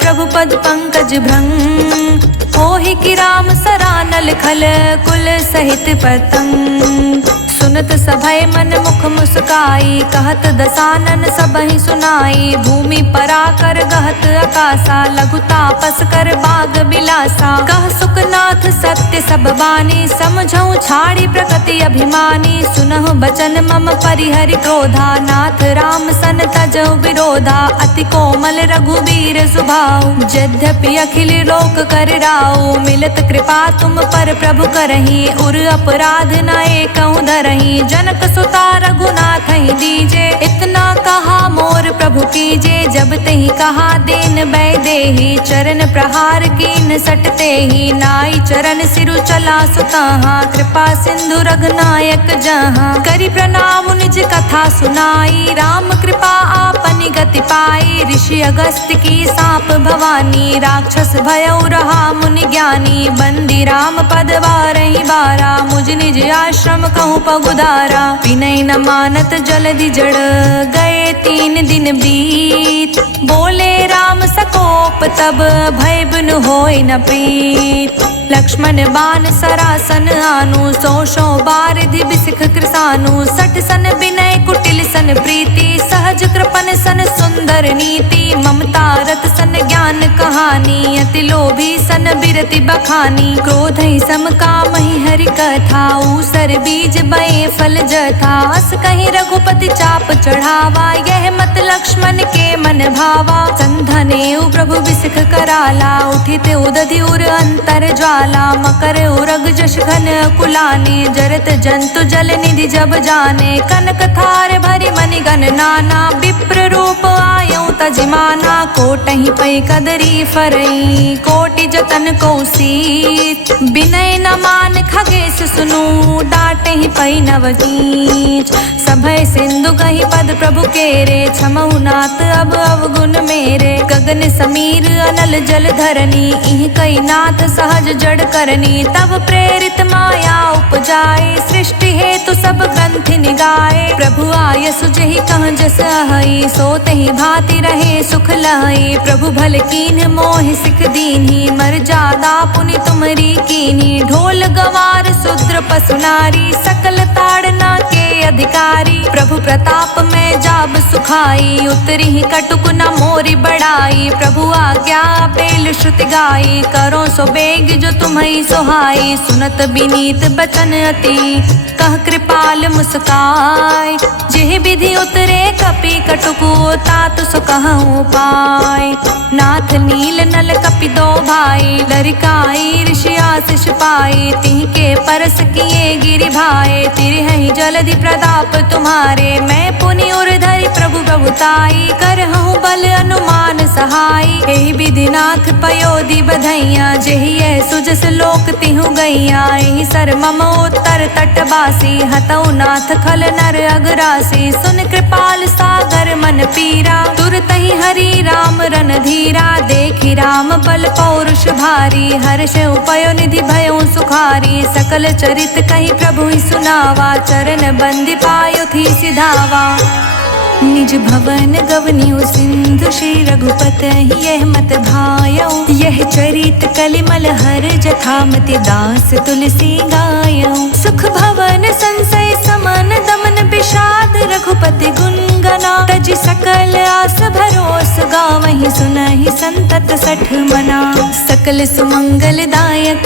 प्रभु पद पंकज भृंग। होहि कि राम सरानल खल, कुल सहित पतंग। सुनत सभय मन मुख मुस्काई, कहत दसानन सबहि सुनाई। भूमि पराकर गहत आकाशा, लघु तापस कर बाग बिलासा। कह सुखनाथ सत्य सब बानी, समझऊ छाड़ी प्रकृति अभिमानी। सुनहु बचन मम परिहरि क्रोधा, नाथ राम सन तजऊ विरोधा। अति कोमल रघुबीर सुभाऊ, यद्यपि अखिल लोक कर राऊ। मिलत कृपा तुम पर प्रभु करही, उर अपराध न एकहु धरही। जनक सुता रघुनाथ ही दीजे, इतना कहा मोर प्रभु कीजे। जब तही कहा देन बै देहि, चरण प्रहार कीन सटते ही। नाई चरण सिरु चला सुताहा, कृपा सिंधु रघुनायक जहाँ। करि प्रणाम निज कथा सुनाई, राम कृपा आपनि गति पाई। ऋषि अगस्त्य की साप भवानी, राक्षस भयउ रहा मुनि ज्ञानी। बंदी राम पद बारहि बारा, मुझ निज आश्रम कहूँ पगुदारा। विनय न मानत जलधि जड़, गए 3 दिन बीत। बोले राम सकोप तब, भय बिनु होय न प्रीत। लक्ष्मण बान सरासन आनु, सौ बारिधि बिसिख कृसानु। 60 सन विनय कुटिल सन प्रीति, सहज कृपन सन सुंदर नीति। ममता रत सन ज्ञान कहानी, अति लोभी सन बिरति बखानी। क्रोध ही सम कामहि हरि कथा, ऊसर बीज बए फल जथा। अस कहीं रघुपति चाप चढ़ावा, यह मत लक्ष्मण के मन भावा। संधनेउ प्रभु बिसिख कराला, उठित उदधि उर अंतर ज्वाला। मकर उरग जश घन कुलाने, जरत जंतु जल निधि जब जाने। कनक थार भरि मनि गण नाना, विप्र रूप आयऊ तजिमाना। कोटहि पै कदरी फरई, कोटि जतन कौसीत। विनय न मान खगेश सुनु, डांटहि पै नवनीच। सभय सिंधु कहि पद प्रभु केरे, क्षमहु नाथ अब अवगुण मेरे। गगन समीर अनल जल धरनी, इहि कई नाथ सहज जड़ करनी। तब प्रेरित माया उपजाए, सृष्टि हेतु सब ग्रंथि निगाए। प्रभु आयसु जेहि कह जस अहै, सो तेहि भांति रहे सुख लहै। प्रभु भल कीन्ह मोहि सिख दीन्ही, मर्यादा पुनि तुमरी कीन्ही। ढोल गवार शूद्र पशु नारी, सकल ताड़ना के अधिकारी। प्रभु प्रताप में जाब सुखाई, उतरी ही कटुक न मोरी बड़ाई। प्रभु आज्ञा पेल श्रुति गाई, करो सो बेग जो तुम्हि सोहाई। सुनत विनीत बचन अति, कह कृपाल मुस्काय। जेहि विधि उतरे कपि कटुकु, तात सो कहूँ पाय। नाथ नील नल कपि दो भाई, लरिकाई ऋषि आशीष पाई। तिहि के परस किए गिरि भाए, तिरहि जलधि प्रताप तुम्हारे। मैं पुनि उर धरि ताई, करहु बल अनुमान सहाय। एहि विधिनाथ पयोधि बधैया, जेहि सुजस लोक तिहु गैया। एहि सर मम उत्तर तटवासी, हतौ नाथ खल नर अगरासी। सुन कृपाल सागर मन पीरा, तुरतहि हरि राम रणधीरा। देखि राम बल पौरुष भारी, हर्ष उपयो भयो सुखारी। सकल चरित कहि प्रभु सुनावा, चरण बंदी पायो थी सिधावा। निज भवन गवनियो सिंधु, श्री रघुपति यह मत भायो। यह चरित कलिमल हर जथामति, दास तुलसी गायो। सुख भवन संसय समन दमन, विषाद रघुपति गुण गना। तज सकल आस भरोस, गावहि सुनहि संतत सठ मना। सकल सुमंगल दायक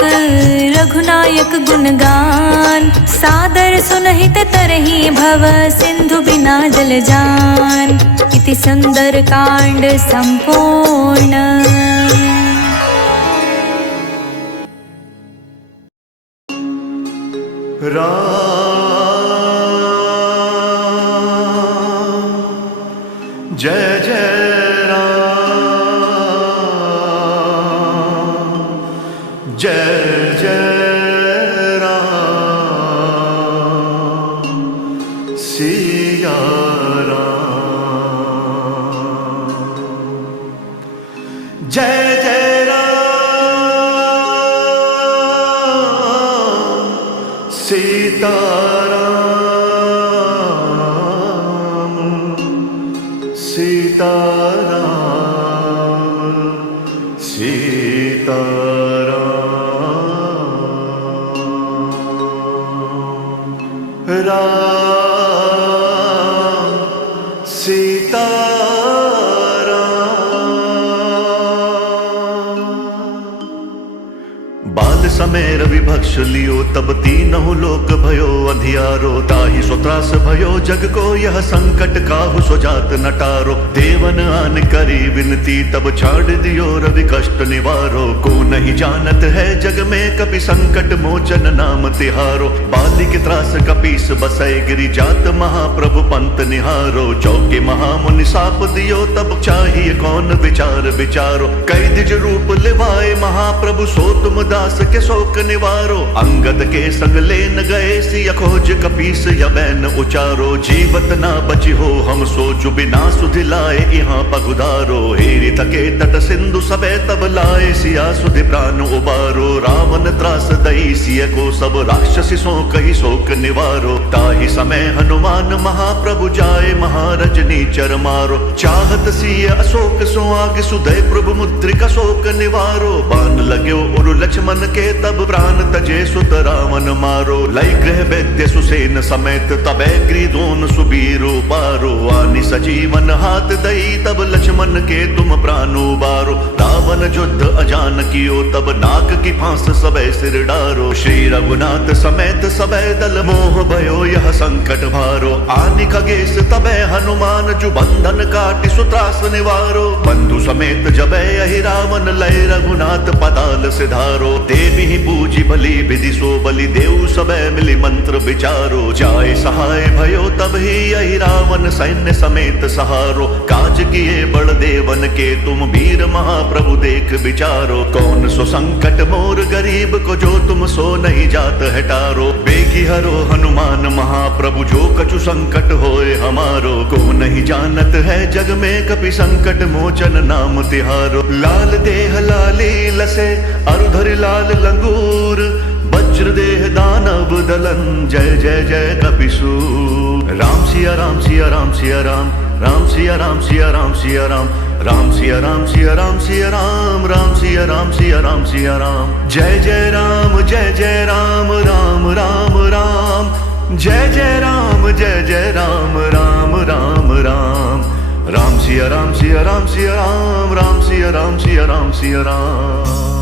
रघुनायक गुणगान, सादर सुनहित तरहि भव सिंधु बिना जल जान। इति सुंदर कांड संपूर्ण। जय जय राम, जय जय राम, सिया राम। जय जय राम, सीता समय रवि भक्ष लियो, तब तीनहु लोक भयो अंधियारो। ताहि सोत्रास भयो जग को, यह संकट काहु सो जात नटारो। देवन आन करी विनती, तब छाड़ दियो रवि कष्ट निवारो। को नहीं जानत है जग में, कपि संकट मोचन नाम तिहारो। बालिक त्रास कपीस बसै, गिरि जात महाप्रभु पंत निहारो। चौके महामुनि साप दियो, तब चाहिए कौन विचार विचारो। कई द्विज रूप लिवाए महाप्रभु, सो तुम दास के शोक निवारो। अंगद के संग लेन गए, सिय खोज कपीस यबैन उचारो। जीवत ना बची हो हम सोचु, बिना सुधि लाए यहाँ पगुधारो। हेरि थके तट सिंधु सबे, तब लाए सिया सुधि प्राण उबारो। रावण त्रास दई सिय को, सब राक्षसी सो कही शोक निवारो। ताहि समय हनुमान महाप्रभु जाए, महारजनी चर मारो। चाहत सिय अशोक सो, आगे सुदय प्रभु मुद्रिका शोक निवारो। बाण लाग्यो उरु लक्ष्मण के, तब प्राण तजे सुत रावण मारो। लय गृह वैद्य सुसेन समेत, तबे ग्रीदोन सुबीरो पारो। आनि सजीवन हाथ दई, तब लक्ष्मण के तुम प्राण उबारो। रावण युद्ध अजान कियो, तब नाक की फांस सबे सिर डारो। श्री रघुनाथ समेत सबे दल, मोह भयो यह संकट भारो। आनि खगेश तबे हनुमान, जु बंधन काटि सुत्रास निवारो। बंधु समेत जबे यहि रावण, लय रघुनाथ पताल सिधारो। देवी पूजी बलि विधि, सो बलि देव सबे मिली मंत्र विचारो। जाय सहाय भयो तब ही यही रावण, सैन्य समेत सहारो। काज किए बड़ देवन के, तुम वीर महाप्रभु देख विचारो। कौन सो संकट मोर गरीब को, जो तुम सो नहीं जात हटारो। बेगी हरो हनुमान महाप्रभु, जो कछु संकट होए हमारो। को नहीं जानत है जग में, कपि संकट मोचन नाम तिहारो। लाल देह लाली लसे, अरुधरि लाल लंगूर। वज्र देह दानव दलन, जय जय जय कपिसूर। राम सिया राम सिया राम सिया राम, राम सिया राम सिया राम सिया राम। राम सिया राम सिया राम सिया राम, राम सिया राम सिया राम सिया राम। जय जय राम जय जय राम, राम राम राम। जय जय राम जय जय राम, राम राम राम। राम सिया राम सिया राम सिया राम, राम सिया राम सिया राम सिया राम।